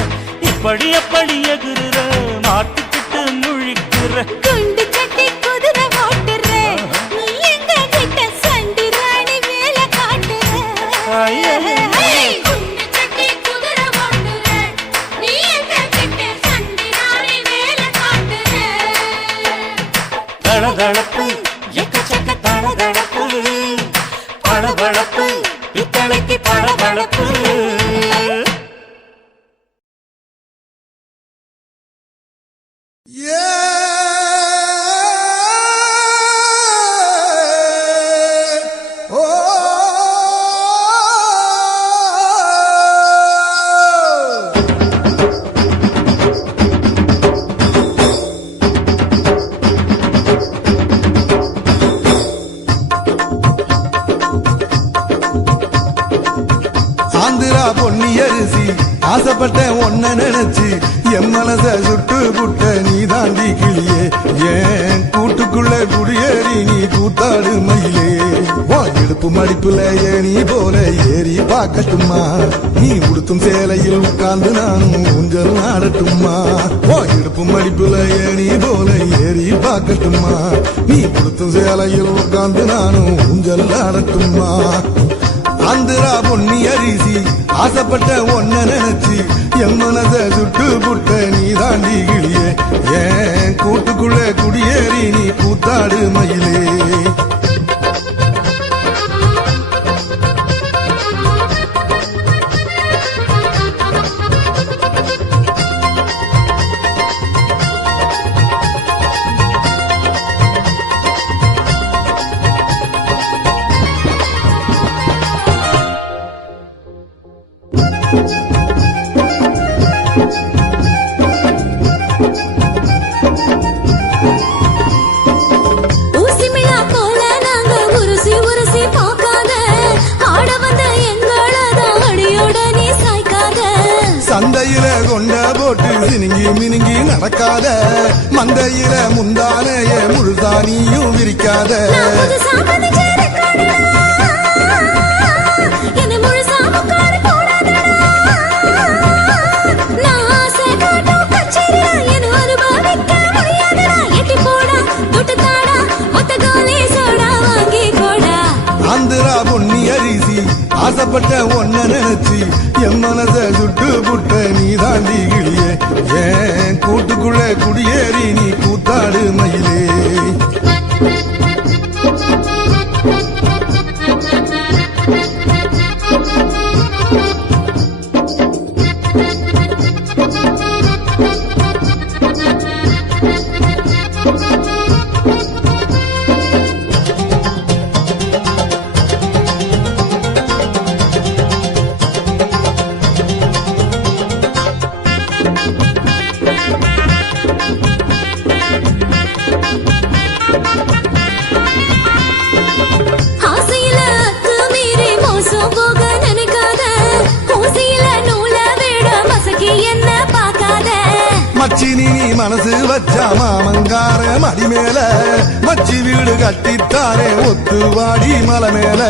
இப்படி எப்படி எகுற மாட்டுக்கிட்டு முழிக்கிற குண்டு சட்டி குதிரை ஓட்டுற நீ எங்க கிட்ட சண்டி ராணி வேலை காட்டுற தளதளப்பு எக்கச்சக்க தளதளப்பு பளபளப்பு பித்தளைக்கு பளபளப்பு ஆந்திரா பொன்னி அரிசி ஆசைப்பட்டேன் ஒன்ன நினைச்சு என் மனச சுட்டு புட்ட நீ தாண்டி கிளியே ஏன் கூட்டுக்குள்ள குடியேறி நீ கூத்தாடு மயிலே இடுப்பு மடிப்புல ஏனி போல ஏறி பார்க்கட்டுமா நீ உடுத்தும் சேலையில் உட்கார்ந்து நானும் ஊஞ்சல் ஆடட்டுமா இடுப்பு மடிப்புல ஏனி போல ஏறி பார்க்கட்டுமா நீ உடுத்தும் சேலையில் உட்கார்ந்து நானும் ஊஞ்சல் ஆடட்டுமா ஆந்திரா பொன்னி அரிசி ஆசைப்பட்ட ஒன்ன நினைச்சு என் மனச சுட்டு புட்ட நீ தாண்டி கிளியே ஏன் கூட்டுக்குள்ள குடியேறி நீ கூத்தாடு மயிலே சந்தையில கொண்ட போட்டு சினுங்கி மினுங்கி நடக்காத மந்தையில முந்தானைய முழுதானியும் விரிக்காத ஆந்திரா பொன்னி அரிசி ஆசைப்பட்ட ஒன்ன நினைச்சு என் மனச சுட்டு புட்ட நீ தாண்டி கிளியே ஏன் கூட்டுக்குள்ள குடியேறி நீ கூத்தாடு மயிலே மச்சி நீ மனசு வச்சா மாமங்கார மடி மேல மச்சி வீடு கட்டித்தாரே ஒத்து வாடி மலை மேல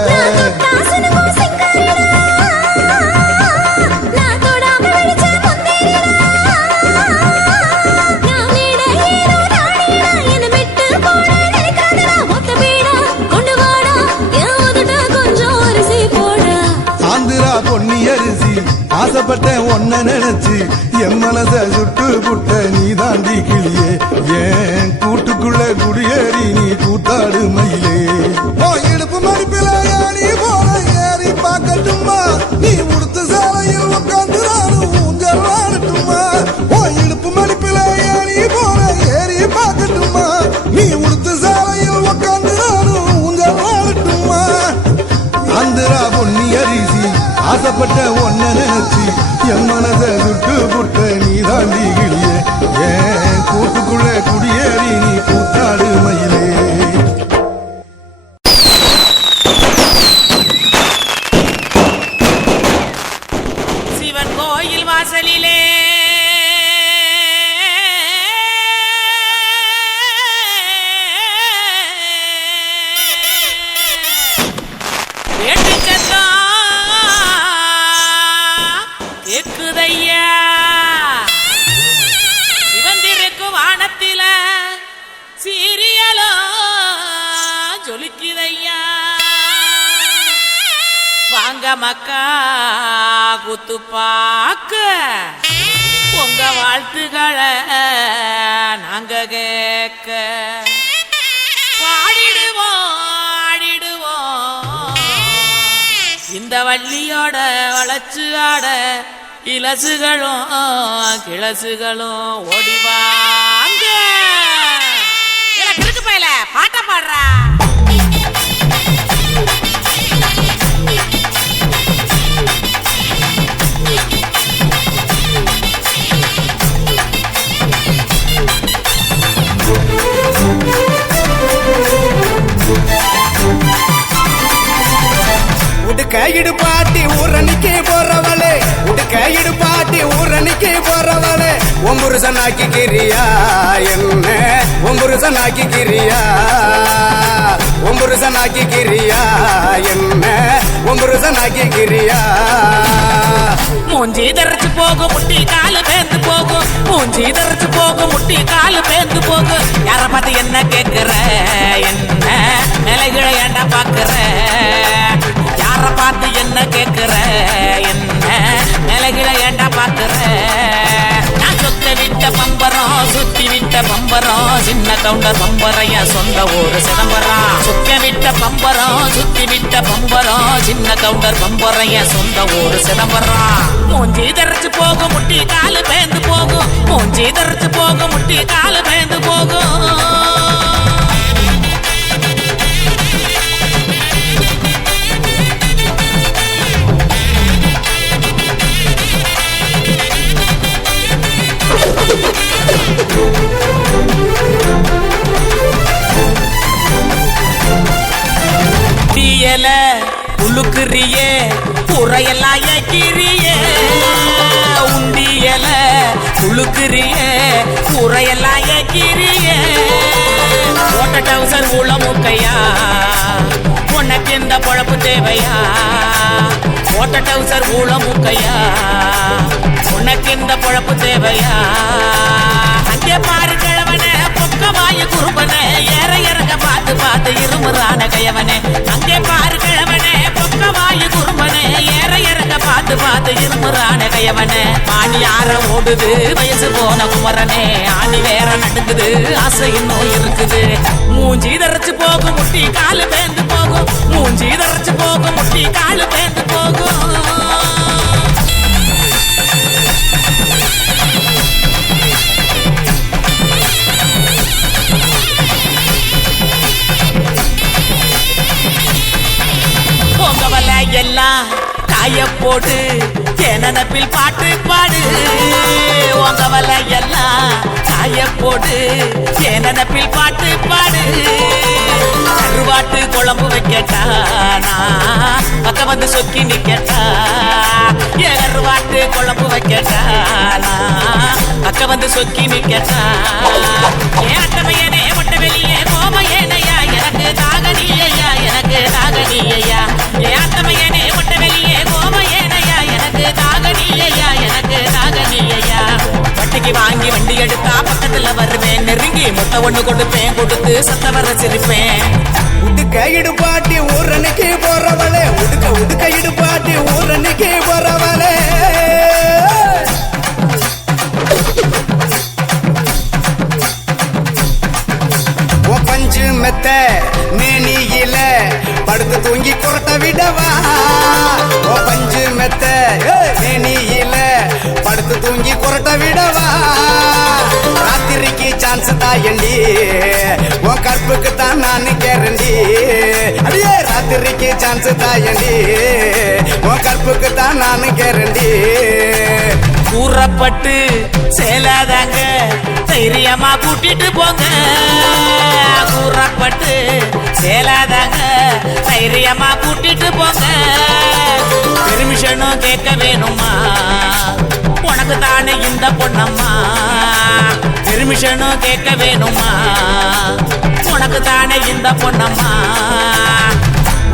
ஆசைப்பட்டேன் ஒன்ன நினைச்சு என் மனச சுட்டு புட்ட நீ தாண்டி கிளியே ஏன் கூட்டுக்குள்ள குடியேறி நீ கூத்தாடு மயிலே இடுப்பு மடிப்பில நீ போல ஏறி பார்க்கட்டுமா நீ உடுத்த சாலையில் உட்காந்து நானும் ஊஞ்சல் ஆடட்டுமா இடுப்பு மடிப்பில நீ போல ஏறி பார்க்கட்டுமா நீ உடுத்த சாலையில் உட்காந்து நானும் ஊஞ்சல் ஆடட்டுமா ஆந்திரா பொன்னி அரிசி ஆசைப்பட்ட ஒன்ன நினைச்சு என் மனச சுட்டு புட்ட நீ தாண்டி கிளியே ஏன் கூட்டுக்குள்ள குடியேறி நீ கூத்தாடு மயிலே சிவன் கோயில் வாசலிலே கேக்குதையா சிவந்திருக்கு வானத்தில சீரியலோ ஜொலிக்குதையா வாங்க மக்கா குத்து பாக்க உங்க வாழ்த்துக்களை நாங்க கேட்க பாடிடுவோம் ஆடிடுவோம் இந்த வள்ளியோட வளச்சு ஆட இலசுகளும் கிளசுகளும் ஓடிவாங்க கிறுக்கு பையல பாட்ட பாடுறா உடுக்கையிடு பாட்டி ஊரணிக்கு போறவளே உடுக்கையிடு பாட்டி ஊரணிக்கு போறவளே ஒம்புருசனாக்கி கிரியா என்ன ஒம்புருசனாக்கி கிரியா ஒம்புருசனாக்கி கிரியா என்ன ஒம்புருசனாக்கி கிரியா மூஞ்சி தரைச்சு போகும் முட்டி காலு பேந்து போகும் மூஞ்சி தரைச்சு போகும் முட்டி காலு பேந்து போகும் யார பார்த்து என்ன கேட்கிற என்ன நிலைகளை ஏண்டா பாக்குற யார பார்த்து என்ன கேட்கிற என்ன நிலைகளை ஏண்டா பாக்குற நான் சொத்த விட்ட பம்பரம் சுத்தி விட்ட பம்பரம் சின்ன கவுண்டர் பம்பரைய சொந்த ஊரு சிதம்பரம் சுத்த விட்ட பம்பரம் சுத்தி விட்ட பம்பரம் சின்ன கவுண்டர் பம்பரைய சொந்த ஊரு சிதம்பரம் மூஞ்சி தரைச்சு போகும் முட்டி காலு பேந்து போகும் மூஞ்சி தரைச்சு போகும் முட்டி காலு பேந்து போகும் தீயல உழுக்குறியே புறையெல்லாம் ஏக்கிறியே உண்டியல உழுக்குறியே புறையெல்லாம் ஏக்கிறியே ஓட்ட டவுசர் ஊழமுக்கையா உனக்கு இந்த பொழப்பு தேவையா ஓட்ட டவுசர் ஊழமுக்கையா உனக்கு இந்த பொழப்பு தேவையா அங்கே பாரு கிழவனே பொக்கமாய குறும்பனே ஏற இறங்க பார்த்து பார்த்து இருமுறான கையவனே அங்கே பாரு கிழவனே பொக்கமாய குறும்பனே ஏற இறங்க பார்த்து பார்த்து இருமுறான கையவனே ஆணி யார ஓடுது வயசு போன குமரனே ஆணி வேற நடுங்குது ஆசை இன்னும் இருக்குது மூஞ்சி தரைச்சு போகும் முட்டி காலு பேந்து போகும் மூஞ்சி தரைச்சு போகும் முட்டி காலு பேந்து போகும் எல்லாம் காய போடு நினப்பில் பாட்டு பாடு உங்க வலை எல்லாம் ஆய போடு என் நினப்பில் பாட்டு பாடு கருவாட்டு குழம்பு வைக்கட்டா நான் பக்கம் வந்து சொக்கி நிக்கட்டா என் கருவாட்டு குழம்பு வைக்கட்டா நான் பக்கம் வந்து சொக்கி நிக்கட்டா என் அட்டமையனே ஒட்ட வெளியே கோமையனையா எனக்கு தாகனியா எனக்கு தாகனியா என் அட்டமையனே ஒட்ட வெளியே கோமையனையா எனக்கு தாகனியா எனக்கு தாகனியா வட்டிக்கு வாங்கி வண்டி எடுத்தா பக்கத்துல வருவேன் நெருங்கி முட்டை ஒண்ணு கொடுப்பேன் கொடுத்து சத்த வர சிரிப்பேன் உடுக்க இடுபாட்டி ஊரனுக்கு போறவளே உடுக்க உடுக்க இடுபாட்டி ஊரனுக்கு போறவளே பஞ்சு மெத்த மேனியில படுத்து தூங்கி குரட்ட விடவா பஞ்சு மெத்த மேனியில படுத்து தூங்கி குரட்ட விடவா ராத்திரிக்கு சான்ஸ் தாயண்டி உன் கற்புக்கு தான் நான் கேரண்டி அடியே ராத்திரிக்கு சான்ஸ் தாயண்டி உன் கற்புக்கு தான் நான் கேரண்டி கூறப்பட்டு சேலாதாங்க தைரியமா கூட்டிட்டு போங்க கூறப்பட்டு சேலாதாங்க தைரியமா கூட்டிட்டு போங்க பெர்மிஷனும் கேட்க வேணுமா உனக்கு தானே இந்த பொண்ணம்மா பெர்மிஷனும் கேட்க வேணுமா உனக்கு தானே இந்த பொண்ணம்மா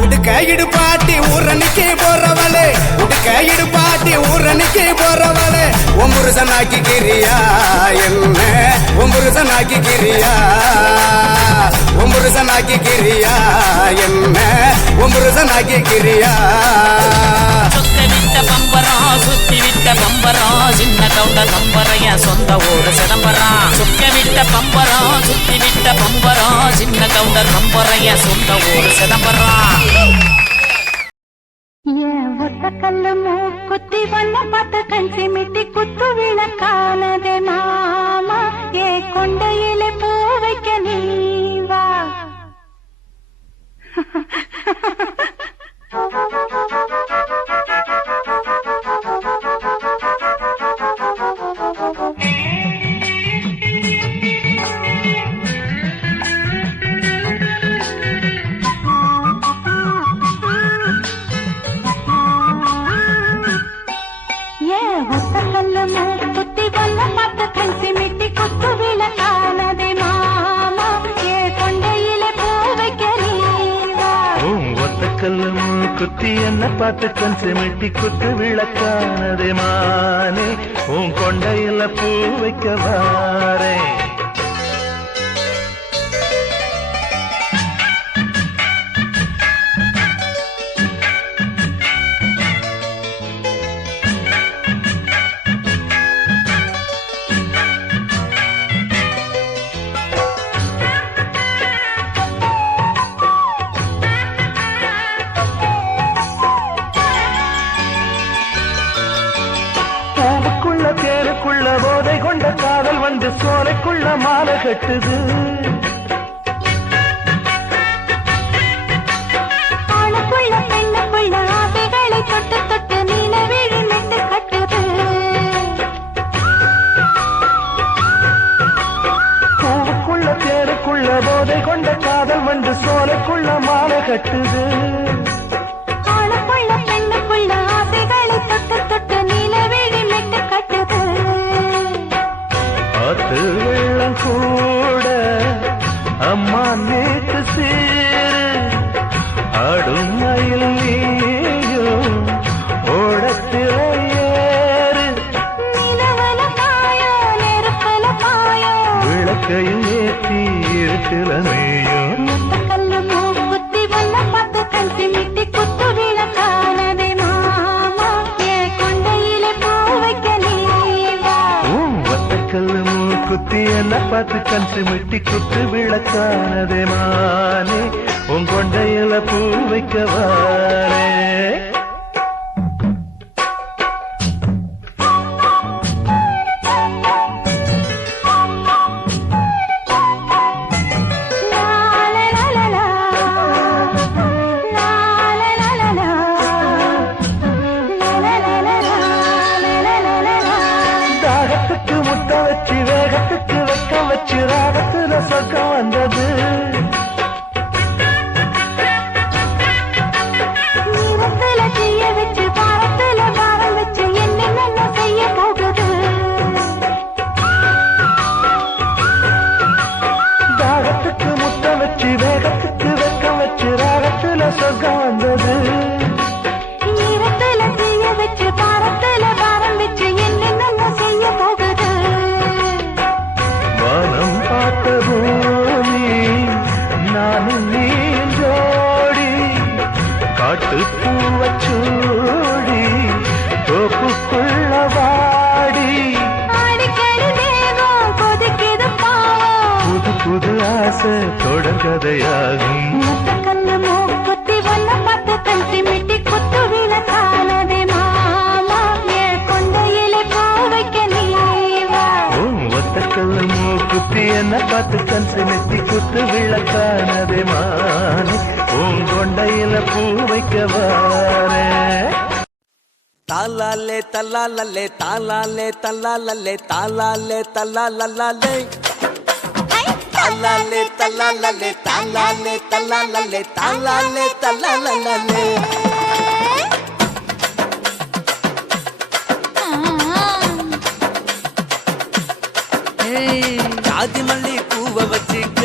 உடுக்க இடுபாட்டி ஊரணிக்கு போறவளே உடுக்க இடுபாட்டி ஊரணிக்கு போறவளே ஒம்புருசனாக்கி கிரியா என்ன ஒம்புருசனாக்கி கிரியா ஒம்புருசனாக்கி கிரியா என்ன ஒம்புருசனாக்கி கிரியா சொக்க விட்ட பம்பரம் சுத்தி விட்ட பம்பரம் சின்ன கவுண்டர் பம்பரம் என் சொந்த ஊரு சிதம்பரம் சொக்க விட்ட பம்பரம் சுத்தி விட்ட பம்பரம் சின்ன கவுண்டர் பம்பரம் என் சொந்த ஊரு சிதம்பரம் ஒத்த கல்லு மூக்குத்தி வண்ண பார்த்து கண் சிமிட்டி குத்து விளக்கானதே மாமா ஏ கொண்டையிலே பூ வைக்க நீ வா குத்தி என்ன பார்த்து கண் சிமிட்டி குத்து விளக்கானதே மானே உன் கொண்டையில பூ வைக்க வாரே போதை கொண்ட காதல் வந்து சோலைக்குள்ள மாலை கட்டுது ஆணுக்குள்ள பெண்ணுக்குள்ள ஆசைகளை தொட்டு தொட்டு நீலவிழி மெட்டு கட்டுது பூவுக்குள்ள தேருக்குள்ள போதை கொண்ட காதல் வந்து சோலைக்குள்ள மாலை கட்டுது ஆணுக்குள்ள பெண்ணுக்குள்ள ஆசைகளை தொட்டு தொட்டு நீலவிழி மெட்டு கட்டுது ஆத்து வெள்ளம் கூட அம்மா நேற்று சேரு ஆடும் மயில் நீயும் ஓடத்தில ஏறு நிலவல பாயோ நெருப்பல பாயோ விளக்கையும் ஏற்றி இருக்குல மேயும் கல்லு மூக்குத்தி வல்ல பார்த்து கண் சிமிட்டி குத்து விளக்கானதே மாமா ஏ கொண்டையிலே பூ வைக்க நீ வா வத்தக்கல்லு மூக்குத்தி என்ன பார்த்து கண் சிமிட்டி குத்து விளக்கானதே மானே உன் கொண்டையில பூ வைக்க வாரே வேகத்துக்கு முத்த வச்சு வேகத்துக்கு வைக்க வச்சு வேகத்துக்கு வெக்கம் வச்சு ராகத்துல சொர்க்கம் வந்தது. ஈரத்துல தீய வச்சு பாரத்துல பாரம் வச்சு என்னென்ன செய்ய போகுது. வானம் பார்த்த பூமி நானும் நீ ஜோடி காட்டு பூவச்சூடி தோப்புக்குள்ள வாடி அடிக்கடி தேகம் கொதிக்குது பாவம். புது புது ஆசை தொடர்கதையாகும். முத்தக்கல்லு மூக்குத்தி ஒன்ன பார்த்து கஞ்சி மிட்டி குத்து விளக்கானதே மாமா என் கொண்டையிலே பூ வைக்க நீவா. ஒத்தக்கல்லு மூக்குத்தி என்ன பார்த்து கஞ்சி மெத்தி குத்து விளக்கானதே மானே உன் கொண்டையில பூ வைக்க வாரே. தாலாலே தல்லாலே தாலாலே தல்லாலே தாலாலே தல்லாலே தாலாலே தல்லாலே தாலாலே தல்லாலே தாலாலே தல்லாலே. ஜாதி மல்லி பூவை வச்சிக்க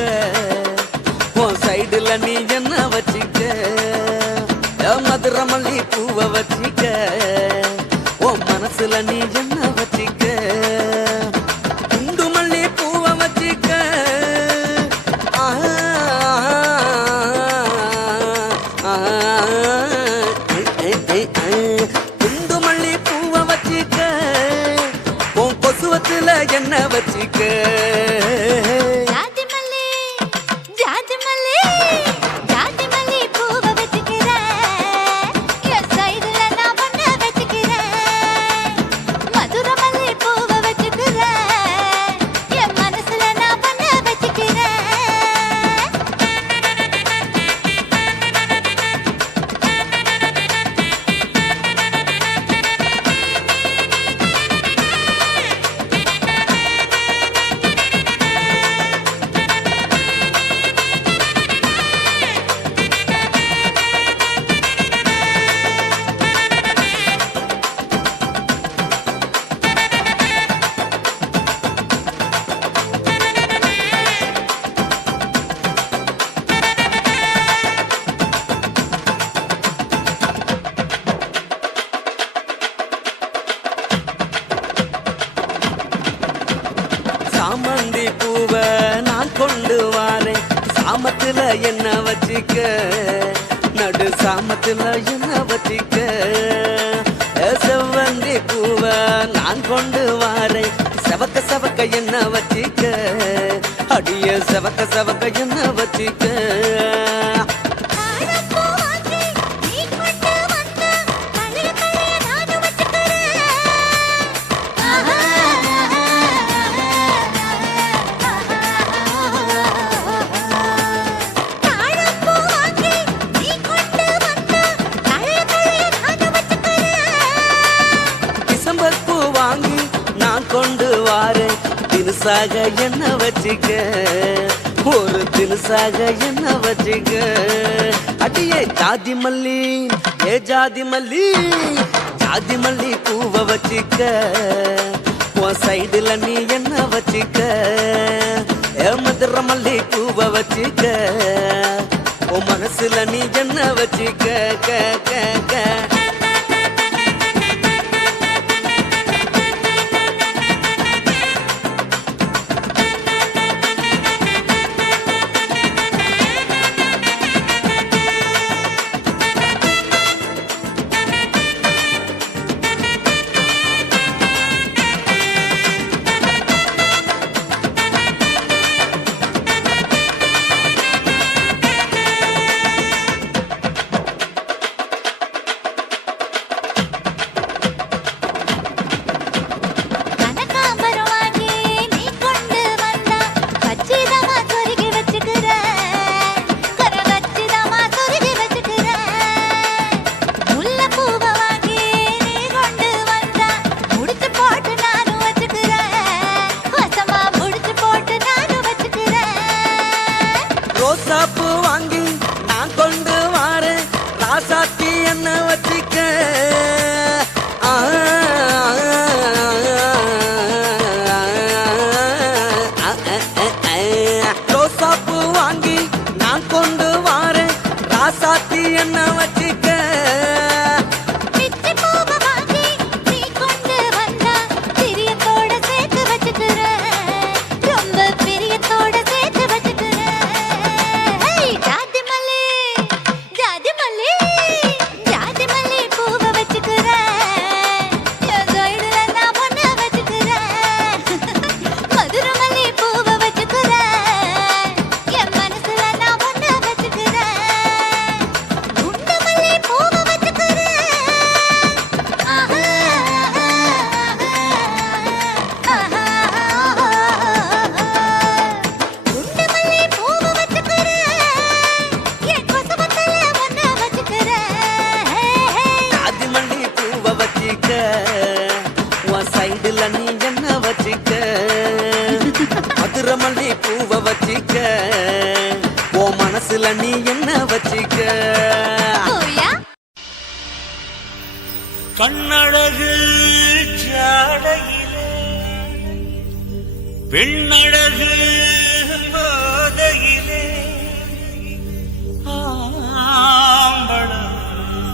உன் சைடுல நீ என்ன வச்சிக்க. மதுரை மல்லி பூவை வச்சிக்க உன் மனசுல நீ என்ன வச்சிக்க. குண்டு மல்லி பூவை வச்சிக்க குண்டு மல்லி பூவை வச்சிக்க உன் கொசுவத்துல என்ன வச்சிக்க. ஜாதி மல்லி ஜாதி மல்லி ஜாதி மல்லி பூவை வச்சுக்கிறேன் என் சைடுல நான் பண்ண வச்சுக்கிறேன். மதுரை மல்லி பூவை வச்சுக்கிறேன் என் மனசுல நான் பண்ண வச்சுக்கிறேன். சாமந்தி பூவை நான் கொண்டு வாரேன் சாமத்துல என்ன வச்சிக்க. நடு சாமத்துல என்ன வச்சிக்க. செவ்வந்தி பூவை நான் கொண்டு வாரேன் செவக்க செவக்க என்ன வச்சிக்க. அடிய செவக்க செவக்க என்ன வச்சிக்க. டிசம்பர் பூ வாங்கி நான் கொண்டு வாரேன் தினுசாக என்ன வச்சிக்க. ஒரு தினுசாக என்ன வச்சிக்க. அடியே ஜாதி மல்லி ஏ ஜாதி மல்லி ஜாதி மல்லி பூவை வச்சிக்க உன் சைடுல நீ என்ன வச்சிக்க. மதுரை மல்லி பூவை வச்சிக்க உன் மனசுல நீ என்ன வச்சிக்க. க க க என்ன வச்சிக்க பிச்சை பூவ வாங்கி நீ கொண்டு வந்தா பிரியத்தோட சேர்த்து வச்சுக்கிறேன் ரொம்ப பிரியத்தோட சேர்த்து வச்சுக்கிறேன் ஜாதி மல்லி ஜாதி மல்லி ஜாதி மல்லி பூவ வச்சுக்கிறேன் என் சைடுல நான் ஒன்ன வச்சுக்கிறேன் மதுரை மல்லி பூவ வச்சுக்கிறேன் என் மனசுல நான் ஒன்ன வச்சுக்கிறேன் குண்டு மல்லி பூவ வச்சுக்கிறேன் ஆஹா குண்டு மல்லி பூவ வச்சுக்கிறேன் என் கொசுவத்தல ஒன்ன வச்சுக்கிறேன் ஜாதி மல்லி பூவ வச்சிக்க உன் சைடுல நீ என்ன வச்சிக்க மதுரை மல்லி பூவ வச்சிக்க உன் மனசுல நீ என்ன வச்சிக்க ஓயா கண்ணழகு ஜாடையிலே பெண்ணழகு போதையிலே ஆம்பள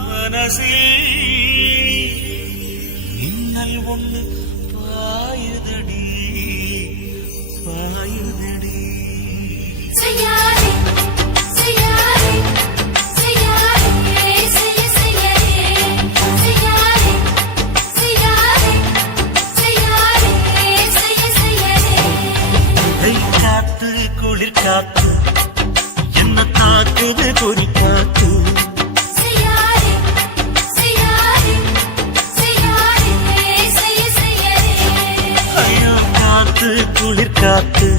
மனசில் இன்னல் ஒண்ணு பாயுதடி பாயுதடி செய்யாரே செய்யாரே செய்யாரே செய்ய செய்யாரே செய்யாரே செய்யாரே செய்யாரே செய்ய செய்யாரே கை காத்து குளிர் காத்து என்ன தாக்குது குறி காத்து செய்யாரே செய்யாரே செய்யாரே செய்ய செய்யாரே ஐயோ காத்து குளிர் காத்து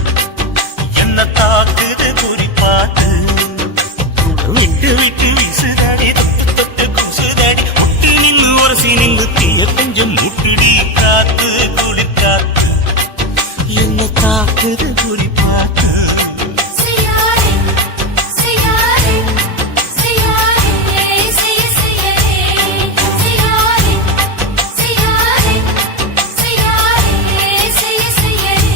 என்ன தாக்குது குறி பார்த்து விட்டு விட்டு வீசுதாடி தொட்டு தொட்டு குசுதாடி முட்டி நின்று உரசி நின்று தீய கொஞ்சம் முட்டுடி காத்து குளிர் காத்து என்ன தாக்குது குறி பார்த்து செய்யாரே செய்யாரே செய்யாரே செய்ய செய்யாரே செய்யாரே செய்யாரே செய்யாரே செய்ய செய்யாரே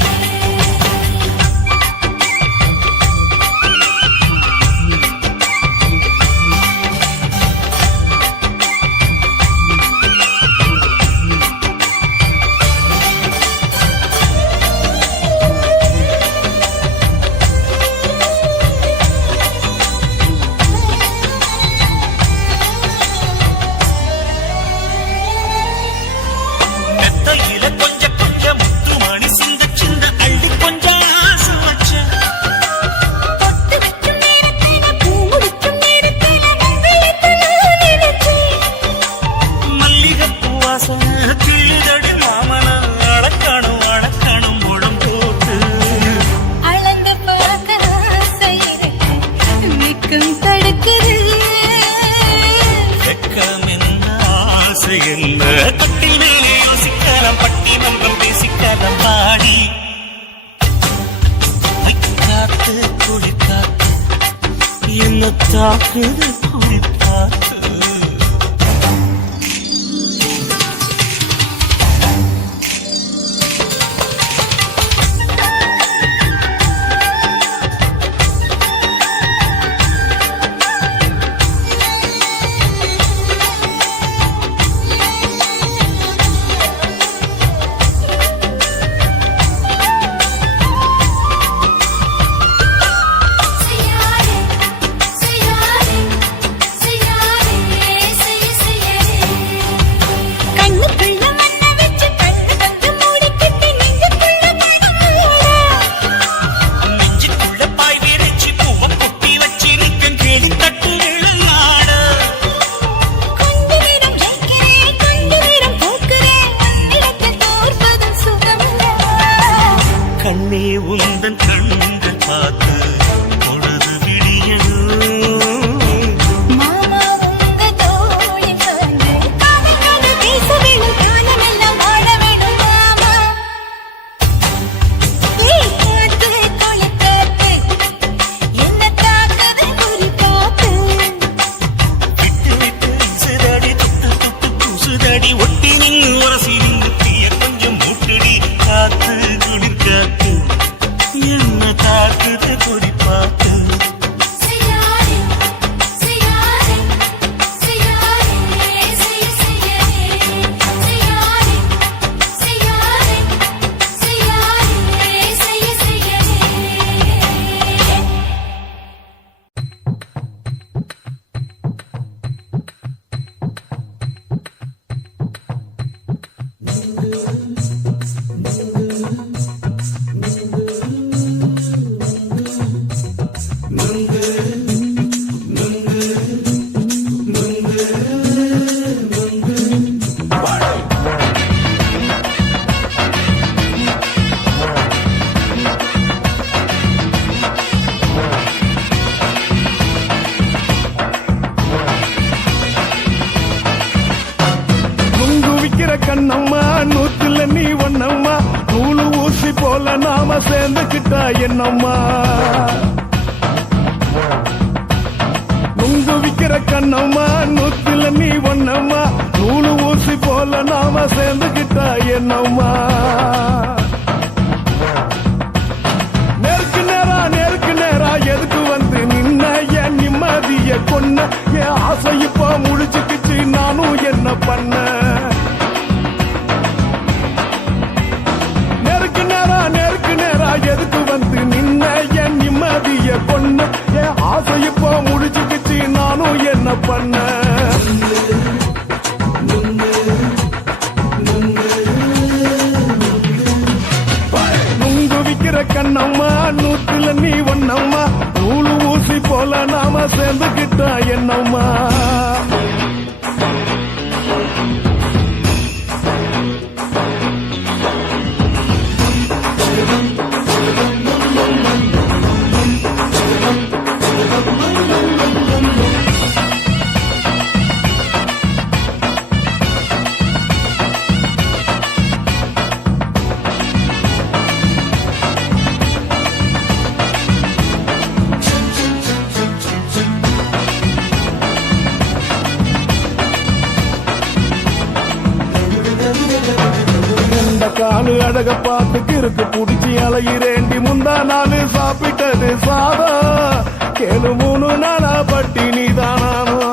மெத்தையில கொஞ்சம் கொஞ்சம் முத்து மணி சிந்த சிந்த அள்ளி கொஞ்சம் ஆசை வச்ச பொட்டு வைக்கும் நேரத்துல பூ முடிக்கும் நேரத்துல உங்களை நான் நினைச்சேன் மல்லிகைப்பூ வாசனை கிள்ளுதடி மாமன அழக்கணும் அழக்கணும் முழம் போட்டு அளந்து பார்க்க ஆசை இருக்கு நிற்கும் தடுக்குது வெக்கம் என்ன ஆசை என்ன கட்டில் மேலே யோசிக்கலாம் பட்டி மன்றம் பேசிக்கலாம் பாடி காத்து குளி காத்து என்ன தாக்குது குளி காத்து செய்யாரே செய்யாரே செய்யாரே செய்ய செய்யாரே கண்ணுக்குள்ள மண்ண வச்சு கண்ணு கண்டு மூடிக்கிட்டு நெஞ்சுக்குள்ள மண்ணோட நெஞ்சுக்குள்ள பாய் விரிச்சு பூவ குட்டி வச்சு நிற்கும் கேலி தட்டு விழுநாட கொஞ்ச நேரம் ஜெயிக்கிறேன் கொஞ்ச நேரம் போக்குறேன் இடத்தில் தோற்பதும் சுகமில்லை கண்ணே உந்தன் கண்கள் பார்த்து பொழுது விடியணும் மாமா உங்க தோழி வந்து காதல் காதல் பேச வேணும் காலமெல்லாம் வாழ வேணும் மாமா ஏய் காத்து கொலை காத்து என்ன தாக்குது குறி காத்து விட்டு விட்டு வீசுதடி தொட்டு தொட்டு பூசுதடி ஒட்டி நின்று உரசி நின்று தீய கொஞ்சம் மூட்டுடி காத்து குளிர் காத்து என்ன தாக்குது குறிப்பா சேர்ந்துக்கிட்டா என்னம்மா நுங்கு விக்கிற கண்ணம்மா நூத்துல நீ ஒன்னம்மா நூலு ஊசி போல நாம சேர்ந்துக்கிட்டா என்னம்மா நேருக்கு நேரா எதுக்கு வந்து நின்ன என் நிம்மதிய கொன்ன என் ஆசை இப்ப முடிச்சுக்கிச்சு நானும் என்ன பண்ண நேருக்கு நேரா எதுக்கு வந்து நின்ன என் நிம்மதிய கொன்ன என் ஆசை இப்ப முடிச்சுக்கிச்சு நானும் என்ன பண்ண நுங்கு விக்கிற கண்ணம்மா நூத்துல நீ ஒன்னம்மா நூலு ஊசி போல நாம சேர்ந்துக்கிட்டா என்னம்மா காலு அழக பார்த்து கிறுக்கு புடிச்சு அலையிறேண்டி முந்தா நாலு சாப்பிட்டது சாதா கேளு 3 நாளா பட்டினி தானாமா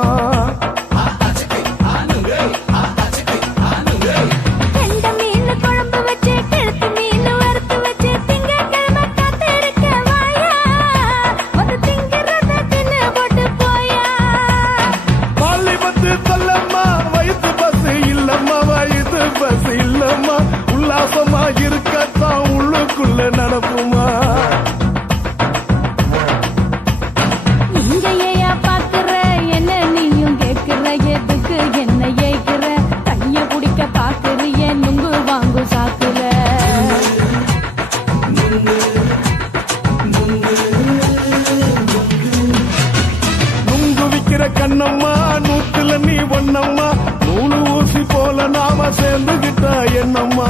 உல்லாசமா இருக்கத்தான் உள்ளுக்குள்ள நடப்புமா இங்கேயா பாக்குற என்ன நீயும் கேக்குற எதுக்கு என்ன ஏக்குற கைய குடிக்க பாக்குறிய நுங்கு வாங்கு சாக்குற நுங்கு விக்கிற கண்ணம்மா நூத்துல நீ ஒன்னம்மா நூலு ஊசி போல நாம சேர்ந்துகிட்டா என்னம்மா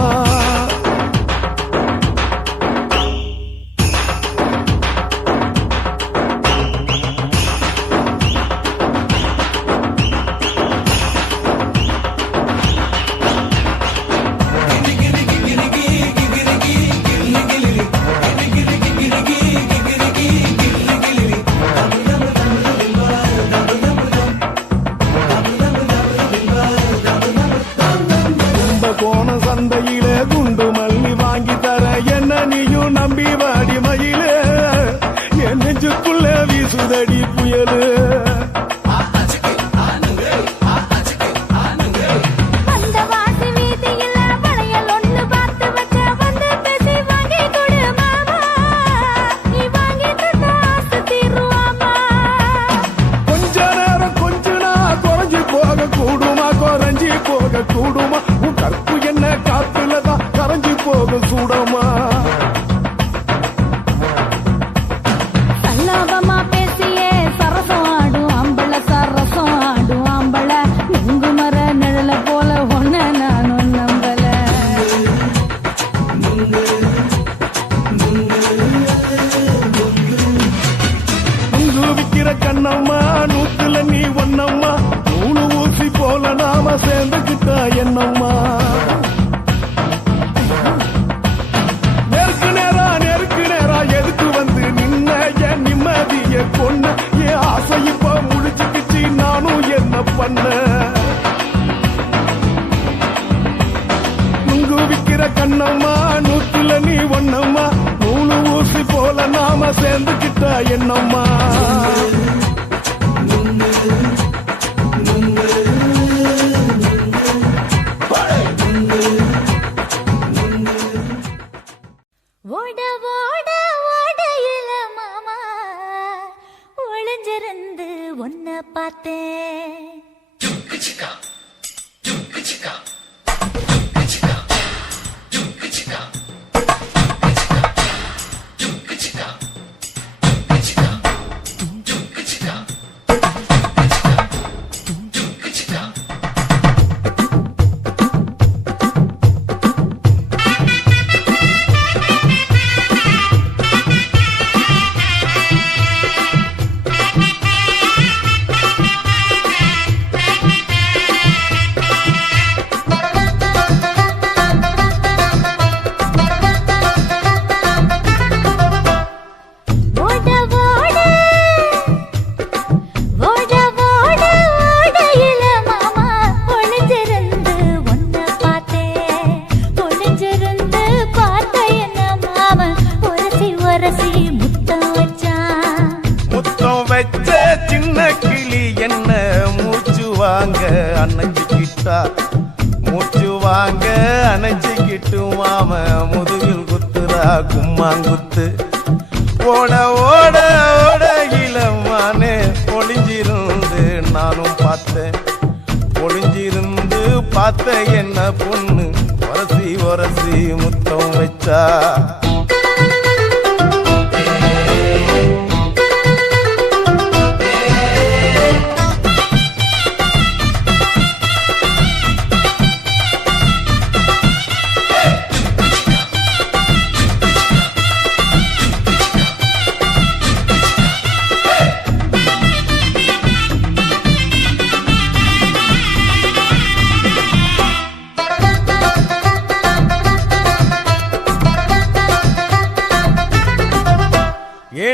போன சந்தையில குண்டு மல்லி வாங்கி தர என்ன நீயும் நம்பி வாடி மயில என் நெஞ்சுக்குள்ள வீசுதடி புயலு கொஞ்ச நேரம் கொஞ்ச நாள் குறைஞ்சு போக கூடுமா குறைஞ்சி போக கூடுமா உன் கற்பு என்ன காத்துலதான் கரைஞ்சி போக சூடமா சல்லாபமா பேசியே சரசம் ஆடும் ஆம்பள சரசம் ஆடும் ஆம்பள நுங்கு மர நிழல போல ஒன்ன நானும் நம்பல நுங்கு விக்கிற கண்ணம்மா நூத்துல நீ ஒன்னம்மா நூலு ஊசி போல நாம சேர்ந்துக்கிட்டா என்னம்மா நேருக்கு நேரா எதுக்கு வந்து நின்ன என் நிம்மதிய கொன்ன என் ஆசை இப்ப முடிச்சுக்கிச்சு நானும் என்ன பண்ண நுங்கு விக்கிற கண்ணம்மா நூத்துல நீ ஒன்னம்மா நூலு ஊசி போல நாம சேர்ந்துக்கிட்டா என்னம்மா ஓட ஓட ஓடையில மாமா ஒளிஞ்சிருந்து ஒன்ன பார்த்தேன் குத்துறா கும்மாங்குத்து ஓட ஓட ஓட இளமானே ஒளிஞ்சிருந்து நானும் பார்த்தேன் ஒளிஞ்சிருந்து பார்த்த என்ன பொண்ணு ஒரசி ஒரசி முத்தம் வச்சா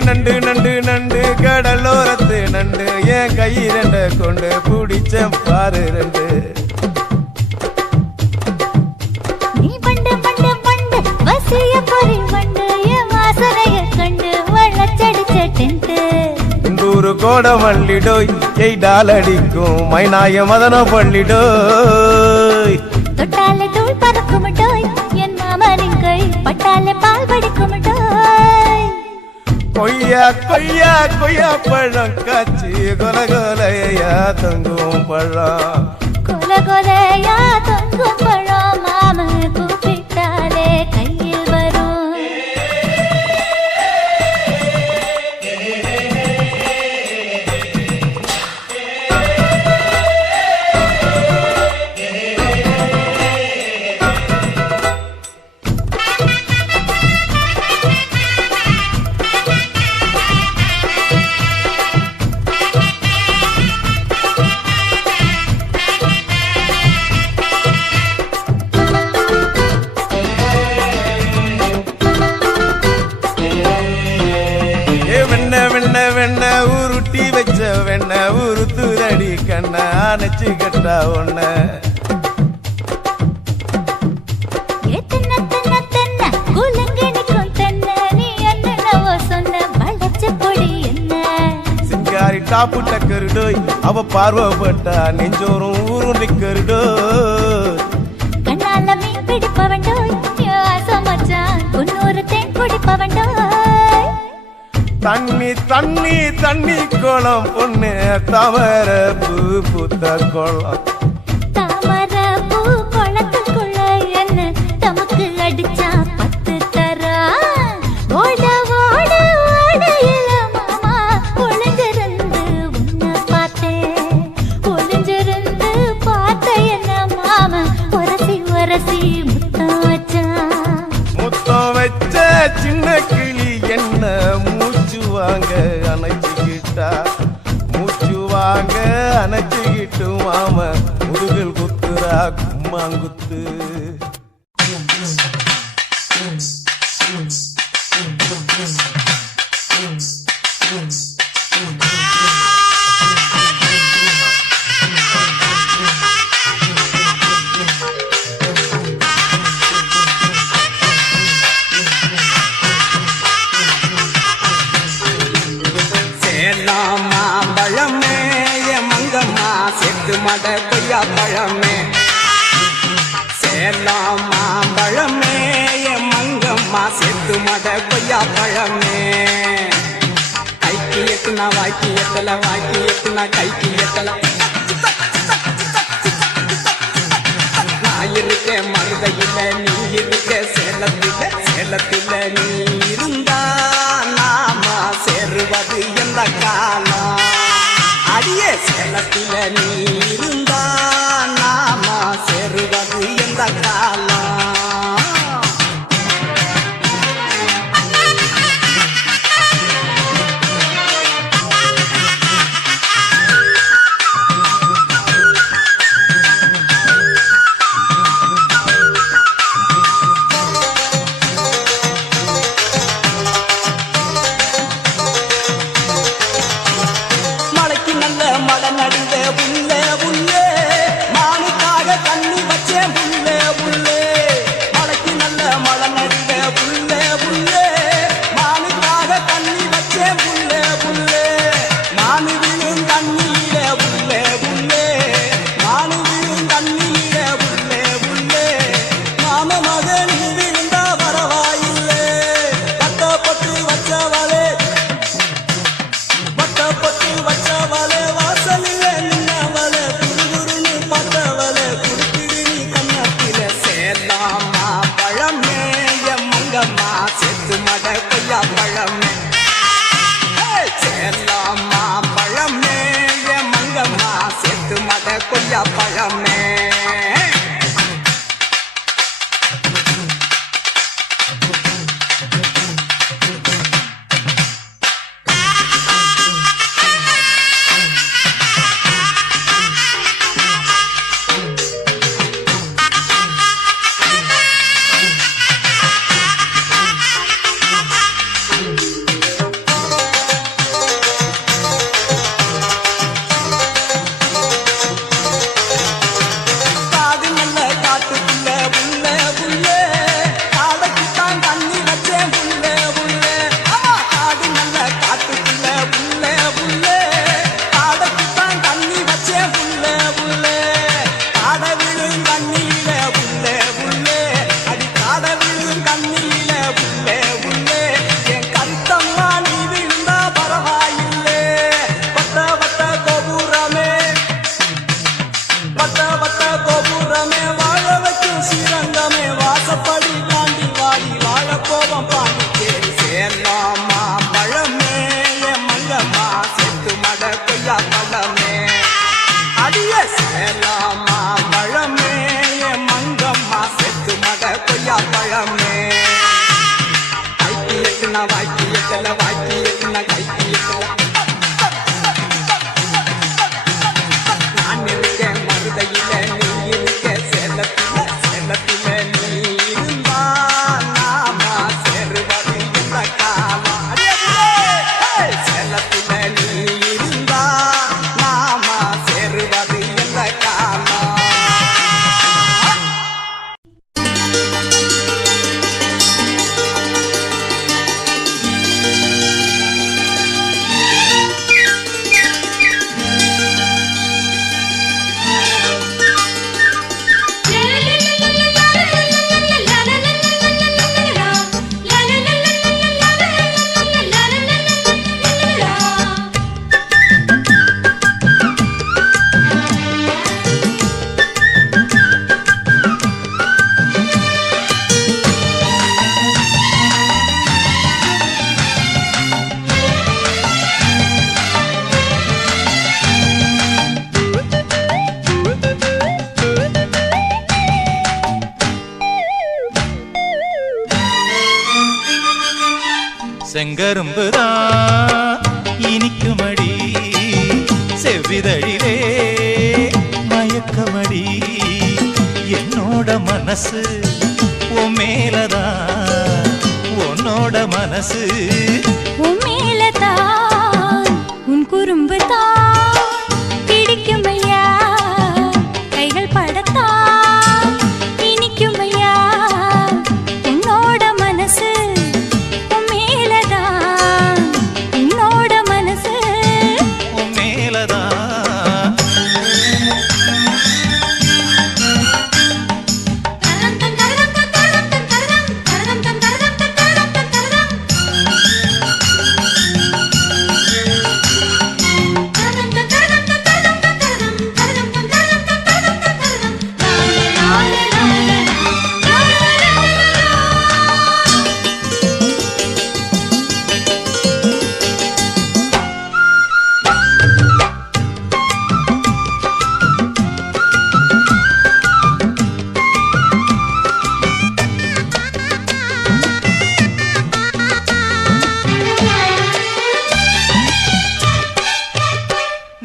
நண்டு நண்டு நண்டு கடலோரத்து நண்டு என் கை ரெண்ட கொண்டு பிடிச்ச பாரு ரெண்டு நீ பண்டு பண்டு பண்டு வசிய பொறி வண்டு என் வாசனைய கண்டு வளச்சடிச்ச டென்ட் இந்தூரு கோட மல்லிடோய் எய்டால் அடிக்கும் மைனாய மதன பள்ளிடோய் தொட்டாலே தூள் பறக்குமட்டோய் என் மாமனின் கை பட்டாலே பால் படிக்குமட்டோய் கொய்யா கொய்யா கொய்யா பழம் காய்ச்சி கொல கொலையா தங்கும் பழம் கொல கொலையா தொங்கும் பழம் மாம கூப்பிட்டாலே கையில் வரும் வெண்ண உருட்டி வச்ச வெண்ண உருத்துதடி கண்ண அணைச்சு கட்டா ஒண்ண சிங்காரி டாப்பு டக்கருடோய் அவ பார்வப்பட்டா நெஞ்சோறும் ஊரும் நிக்கருடோய் கண்ணால மீன் பிடிப்பவண்டோய் மச்சான் பொன்னூறு தேன் குடிப்பவண்டோய் தண்ணி தண்ணி தண்ணி குளம் பொண்ணு தவற பூ பூத்த குளம் தாமர பூ குளத்துக்குள்ள என்ன தமக்கு அடிச்சா 10 தரா ஓட ஓட ஓட இல மாமா ஒளிஞ்சிருந்து உன்னை பார்த்தேன் ஒளிஞ்சிருந்து பார்த்த என்ன மாமா ஒரசி ஒரசி முத்தம் வச்ச சின்ன கிளி என்ன மூச்சு வாங்க அணைச்சுக்கிட்டா மூச்சு வாங்க அணைச்சுக்கிட்டு மாம முதுகில் குத்துறா கும்மாங்குத்து மாம்பழமே என் மங்கம்மா செத்து மட கொய்யா பழமே சேலாம் மாம்பழமே என் மங்கம்மா செத்து மட கொய்யா பழமே கைக்கு எத்துனா வாய்க்கு எத்தல வாய்க்கு எத்துனா கைக்கு எத்தல நான் இருக்கேன் மருதையில நீ இருக்க சேலத்தில நீ இருந்தா நாம சேருவது எந்த காலம் அடியே சேலத்தில நீ இருந்தா நாம சேருவது எந்த காலம் மழைக்கு நல்ல மழை நடுவே உள்ள வாக்கியத்துல கைக்கியத்துல நான் இருக்க மருதையில நீ இருக்க சேலத்துல சேலத்துல நீ இருந்தா நாம சேருவது இந்த காலம் சேலத்துல நீ இருந்தா நாம சேருவது இந்த காலம் செங்கரும்புதான் இனிக்குமடி செவ்விதழிலே மயக்கமடி என்னோட மனசு உன் மேலதான் உன்னோட மனசு உன் மேலதான் உன் குறும்புதான் பிடிக்குமையா கைகள் படத்தான் இனிக்குமையா உன்னோட மனசு உன் மேலதான் உன்னோட மனசு உன் மேலதான்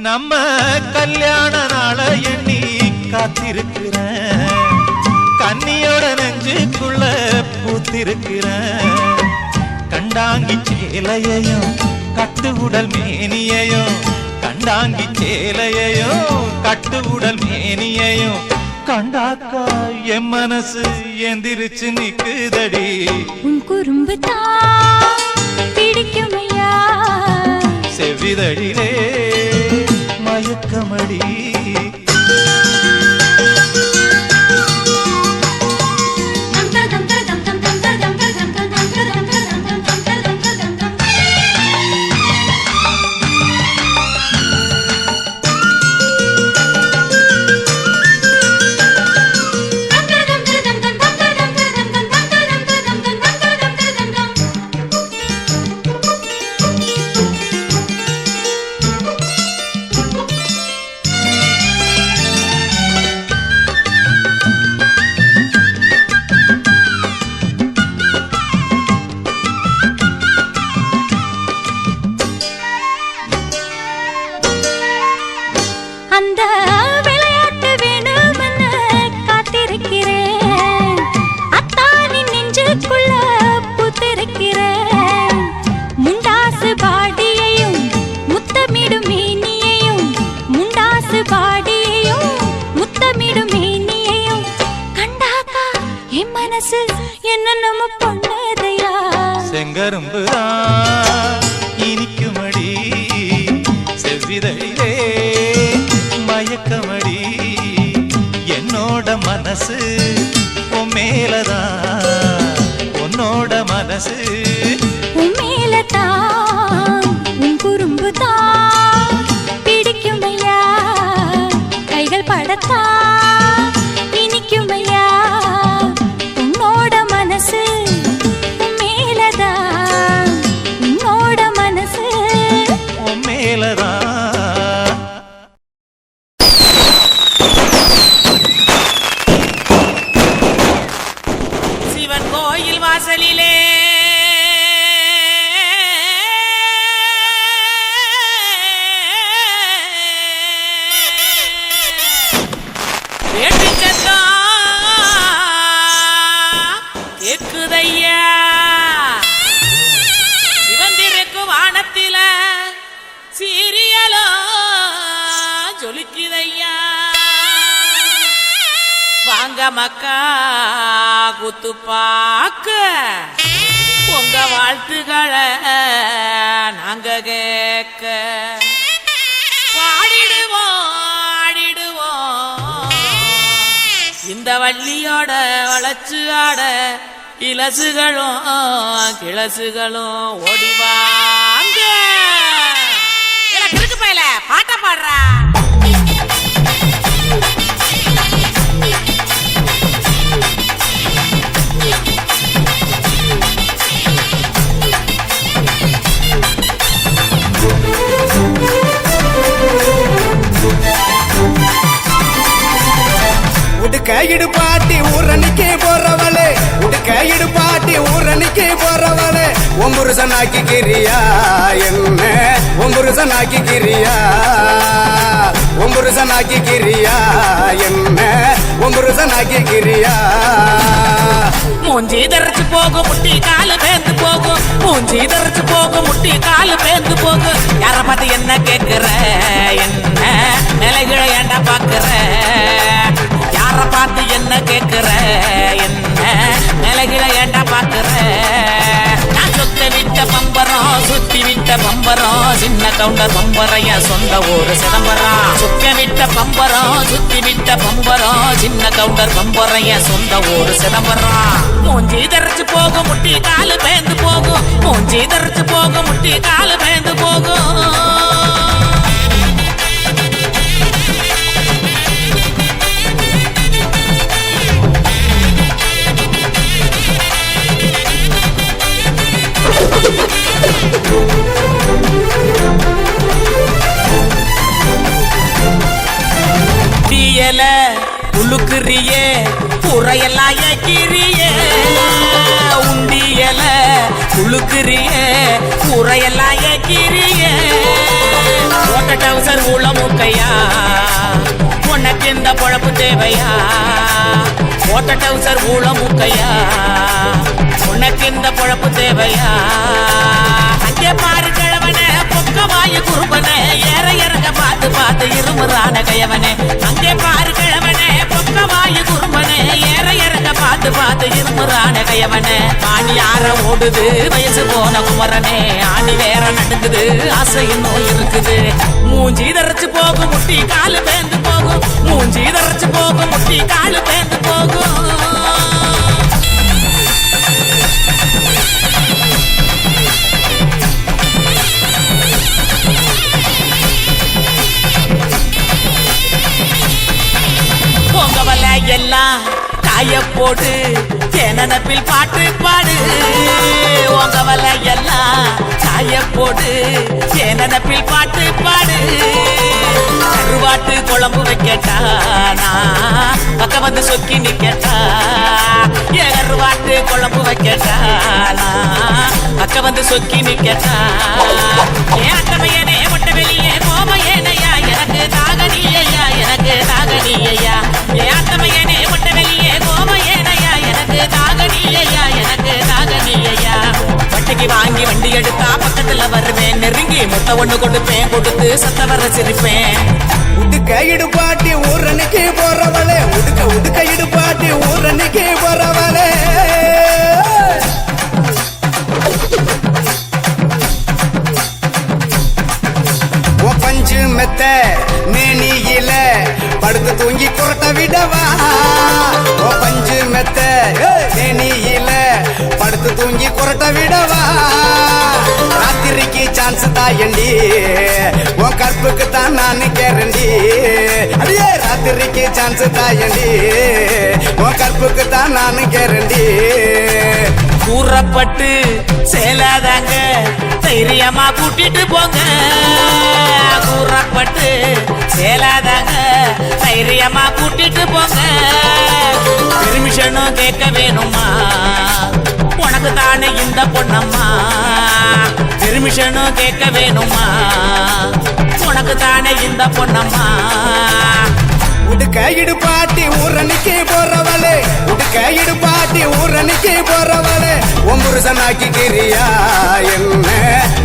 நம்ம கல்யாண நாள எண்ணி காத்திருக்கிறேன் கன்னியோட நெஞ்சுக்குள்ள பூத்திருக்கிறேன் கண்டாங்கி சேலையையும் கட்டு உடல் மேனியையும் கண்டாங்கி சேலையையும் கட்டு உடல் மேனியையும் கண்டாக்கா என் மனசு எந்திரிச்சு நிக்குதடி உன் குறும்புதான் பிடிக்குமையா செவ்விதழிலே மயக்கமடி அந்த விளையாட்டு வேணும்னு காத்திருக்கிறேன் அத்தானின் நெஞ்சுக்குள்ள பூத்திருக்கிறேன் முண்டாசு பாடியையும் முத்தமிடும் மேனியையும் முண்டாசு பாடியையும் முத்தமிடும் மேனியையும் கண்டாக்கா என் மனசு என்னென்னமோ பண்ணதையா செங்கரும்புதான் இனிக்குமடி செவ்விதழிலே மயக்கமடி என்னோட மனசு உன் மேலதான் உன்னோட மனசு உன் மேலதான் உன் குறும்புதான் பிடிக்குமையா கைகள் படத்தான் இனிக்குமையா உன்னோட மனசு உன் மேலதான் உன்னோட மனசு உன் மேலதான் சிவன் கோயில் வாசலிலே மக்கா குத்து பாக்க உங்க வாழ்த்துக்களை நாங்க கேட்க பாடிடுவோம் ஆடிடுவோம் இந்த வள்ளியோட வளர்ச்சி ஆட இலசுகளும் கிளசுகளும் ஓடிவாங்க இருக்கு பையல பாட்ட பாடுறா உடுக்க இடுபாட்டி ஊரணிக்கு போறவளே உடுக்க இடுபாட்டி ஊரணிக்கு போறவளே ஒம்புருசனாக்கி கிரியா என்ன ஒம்புருசனாக்கி கிரியா ஒம்புருசனாக்கி கிரியா என்ன ஒம்புருசனாக்கி கிரியா மூஞ்சி தரைச்சு போகும் முட்டி காலு பேந்து போகும் மூஞ்சி தரைச்சு போகும் முட்டி காலு பேந்து போகும் யார பார்த்து என்ன கேட்கிற என்ன நிலைகளை ஏண்டா பாக்குற யார பார்த்து என்ன கேட்கிற என்ன நிலைகளை ஏண்டா பாக்குற நான் சொத்த விட்ட பம்பரம் சுத்தி விட்ட பம்பரம் சின்ன கவுண்டர் பம்பரைய சொந்த ஊரு சிதம்பரம் சுத்த விட்ட பம்பரம் சுத்தி விட்ட பம்பரம் சின்ன கவுண்டர் பம்பரைய சொந்த ஊரு சிதம்பரம் மூஞ்சி தரைச்சு போகும் முட்டி காலு பேந்து போகும் மூஞ்சி தரைச்சு போகும் முட்டி காலு பேந்து போகும் தீயல உழுக்குறியே புறையெல்லாம் ஏக்கிறியே உண்டியல உழுக்குறியே புறையெல்லாம் ஏக்கிறியே ஓட்ட டவுசர் உள்ள மூக்கையா உனக்கு இந்த பொழப்பு தேவையா ஓட்ட டவுசர் உள்ள மூக்கையா உனக்கு இந்த பொழப்பு தேவையா அங்கே பாரு கிழவனே பொக்கவாயு குறும்பனே ஏற இறங்க பார்த்து பார்த்து இருமுறான கையவனே அங்கே பாரு கிழவனே பொக்கவாயு குறும்பனே ஏற இறங்க பார்த்து பார்த்து இருமுறான கையவனே ஆணி யார ஓடுது வயசு போன குமரனே ஆணி வேற நடுங்குது ஆசை இன்னும் இருக்குது மூஞ்சி தரைச்சு போகும் முட்டி காலு பேந்து போகும் மூஞ்சி தரைச்சு போகும் முட்டி காலு பேந்து போகும் பொங்கவலை எல்லாம் காய போடு தேனப்பில் பாட்டு பாடு பொங்கவலை எல்லாம் காய போடு தேனப்பில் பாட்டு பாடு கருவாட்டு குழம்பு வைக்கட்டா நான் பக்கம் வந்து சொக்கி நிக்கட்டா ஏ கருவாட்டு குழம்பு வைக்கட்டா நான் பக்கம் வந்து சொக்கி நிக்கட்டா ஏன் அட்டமையனே ஒட்ட வெளியே கோமையேனையா எனக்கு தாகனியா எனக்கு தாகனியா ஏன் அட்டமையனே ஒட்ட வெளியே கோமையேனையா எனக்கு தாகனியா எனக்கு தாகனியா வட்டிக்கு வாங்கி வண்டி எடுத்தா பக்கத்துல வருவேன் நெருங்கி முட்டை ஒண்ணு கொடுப்பேன் கொடுத்து சத்த வர சிரிப்பேன் உடுக்க இடுபாட்டி ஊரணிக்கு போறவளே உடுக்க உடுக்க இடுபாட்டி ஊரணிக்கு போறவளே பஞ்சு மெத்த மேனியில படுத்து தூங்கி குரட்ட விடவா பஞ்சு மெத்த மேனியில படுத்து தூங்கி குரட்ட விடவா ராத்திரிக்கு சான்ஸ் தாயண்டி உன் கற்புக்கு தான் நான் கேரண்டி அடியே ராத்திரிக்கு சான்ஸ் தாயண்டி உன் கற்புக்கு தான் நான் கேரண்டி கூறப்பட்டு சேலாதாங்க தைரியமா கூட்டிட்டு போங்க கூறப்பட்டு சேலாதாங்க தைரியமா கூட்டிட்டு போங்க பெர்மிஷனும் கேட்க வேணுமா உனக்கு தானே இந்த பொண்ணம்மா பெர்மிஷனும் கேட்க வேணுமா உனக்கு தானே இந்த பொண்ணம்மா உடுக்க இடுபாட்டி ஊரணிக்கு போறவளே உடுக்க இடுபாட்டி ஊரணிக்கு போறவளே ஒம்புருசனாக்கி கிரியா என்ன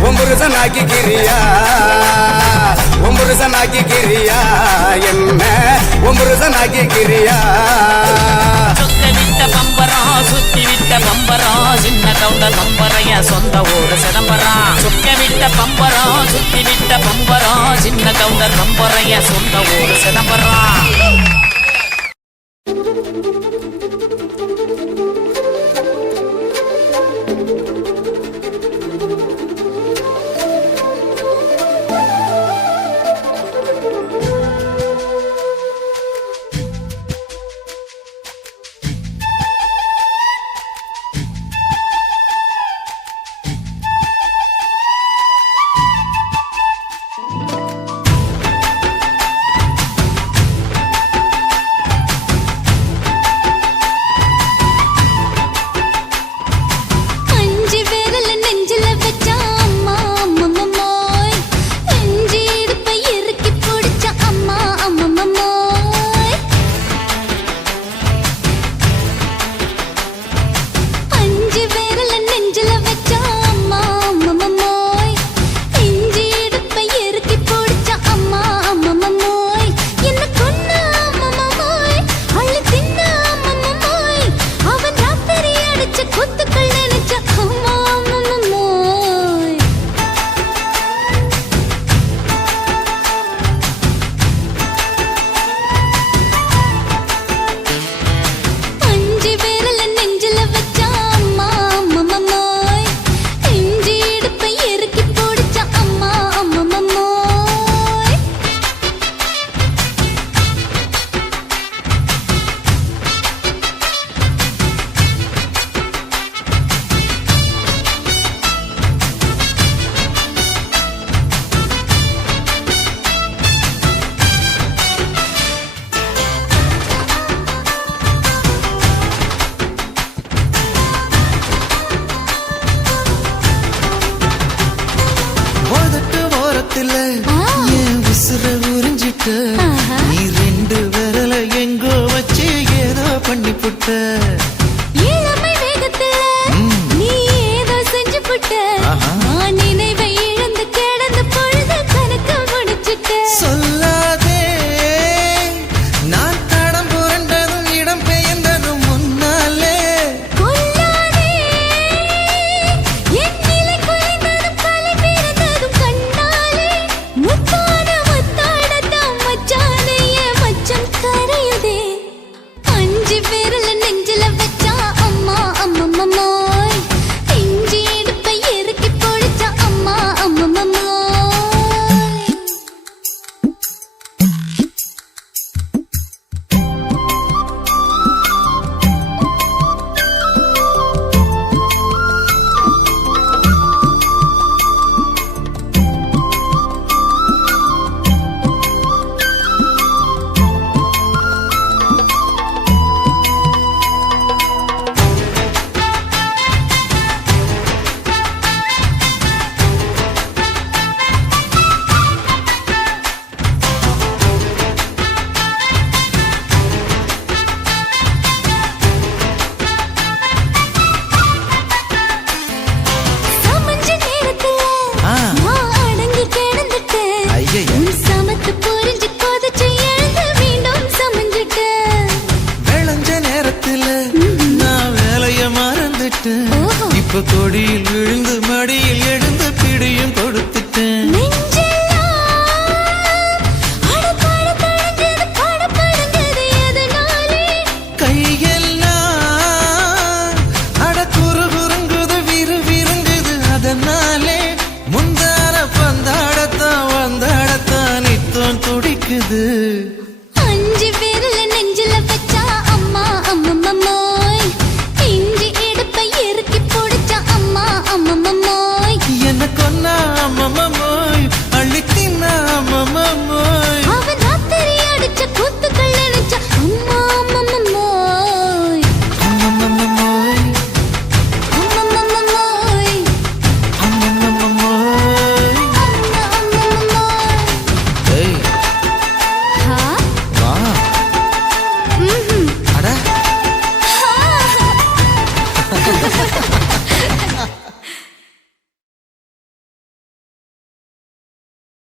ஒம்புருசனாக்கி கிரியா ஒம்புருசனாக்கி கிரியா என்ன முருசனாக்கிக்கிறியா சுத்த விட்ட பம்பரம் சுத்தி விட்ட பம்பரம் சின்ன கவுண்டர் பம்பரைய சொந்த ஊரு சிதம்பரம் சுத்த விட்ட பம்பரம் சுத்தி விட்ட பம்பரம் சின்ன கவுண்டர் பம்பரைய சொந்த ஊரு சிதம்பரம் நீ ரெண்டு விரல எங்கோ வச்சு ஏதோ பண்ணி புட்ட இளமை வேகத்துல நீ ஏதோ செஞ்சு புட்ட நான் நினைவை இழந்து கிடந்து பொழுது கணக்கு முடிச்சுட்ட சொல்லாதே நான் தடம் புரண்டதும் இடம் பெயர்ந்ததும் முன்னாலே கொல்லாதே என் நிலை குறைந்ததும் கலை பிறந்ததும் கண்ணாலே முத்தான முத்தாடத்தான் மச்சானைய மச்சம் கரையுதே அஞ்சு விரல நெஞ்சில வச்சா அம்மா அம்மம்மாய் இஞ்சி இடுப்பை இறுக்கி பொழிச்சா அம்மா அம்மம்மாய் சமஞ்ச நேரத்துல நான் அடங்கி கிடந்துட்டேன் ஐயையே. உன் சமத்து புரிஞ்சு கொதிச்சு எழுந்து மீண்டும் சமஞ்சிட்டேன் விளைஞ்ச நேரத்துல நான் வேலைய மறந்துட்டேன் ஓஹோ. இப்ப கொடியில் விழுந்து மடியில் எழுந்து பிடியும் கொடுத்துட்டேன் நெஞ்செல்லாம் அடப்பாட தழஞ்சது படபடங்குது எதனாலே கையெல்லாம் அட குறுகுறுங்குது விறுவிறுங்குது அதனாலே முந்தான பந்தாடத்தான் வந்தாடத்தான் நித்தம் துடிக்குது அஞ்சு விரல நெஞ்சில வச்சா அம்மா அம்மம்மாய் இஞ்சி இடுப்பை இறுக்கி பொடிச்சா அம்மா அம்மம்மாய் என்ன கொன்னா அம்மம்மாய் அள்ளித்தின்னா அம்மம்மாய்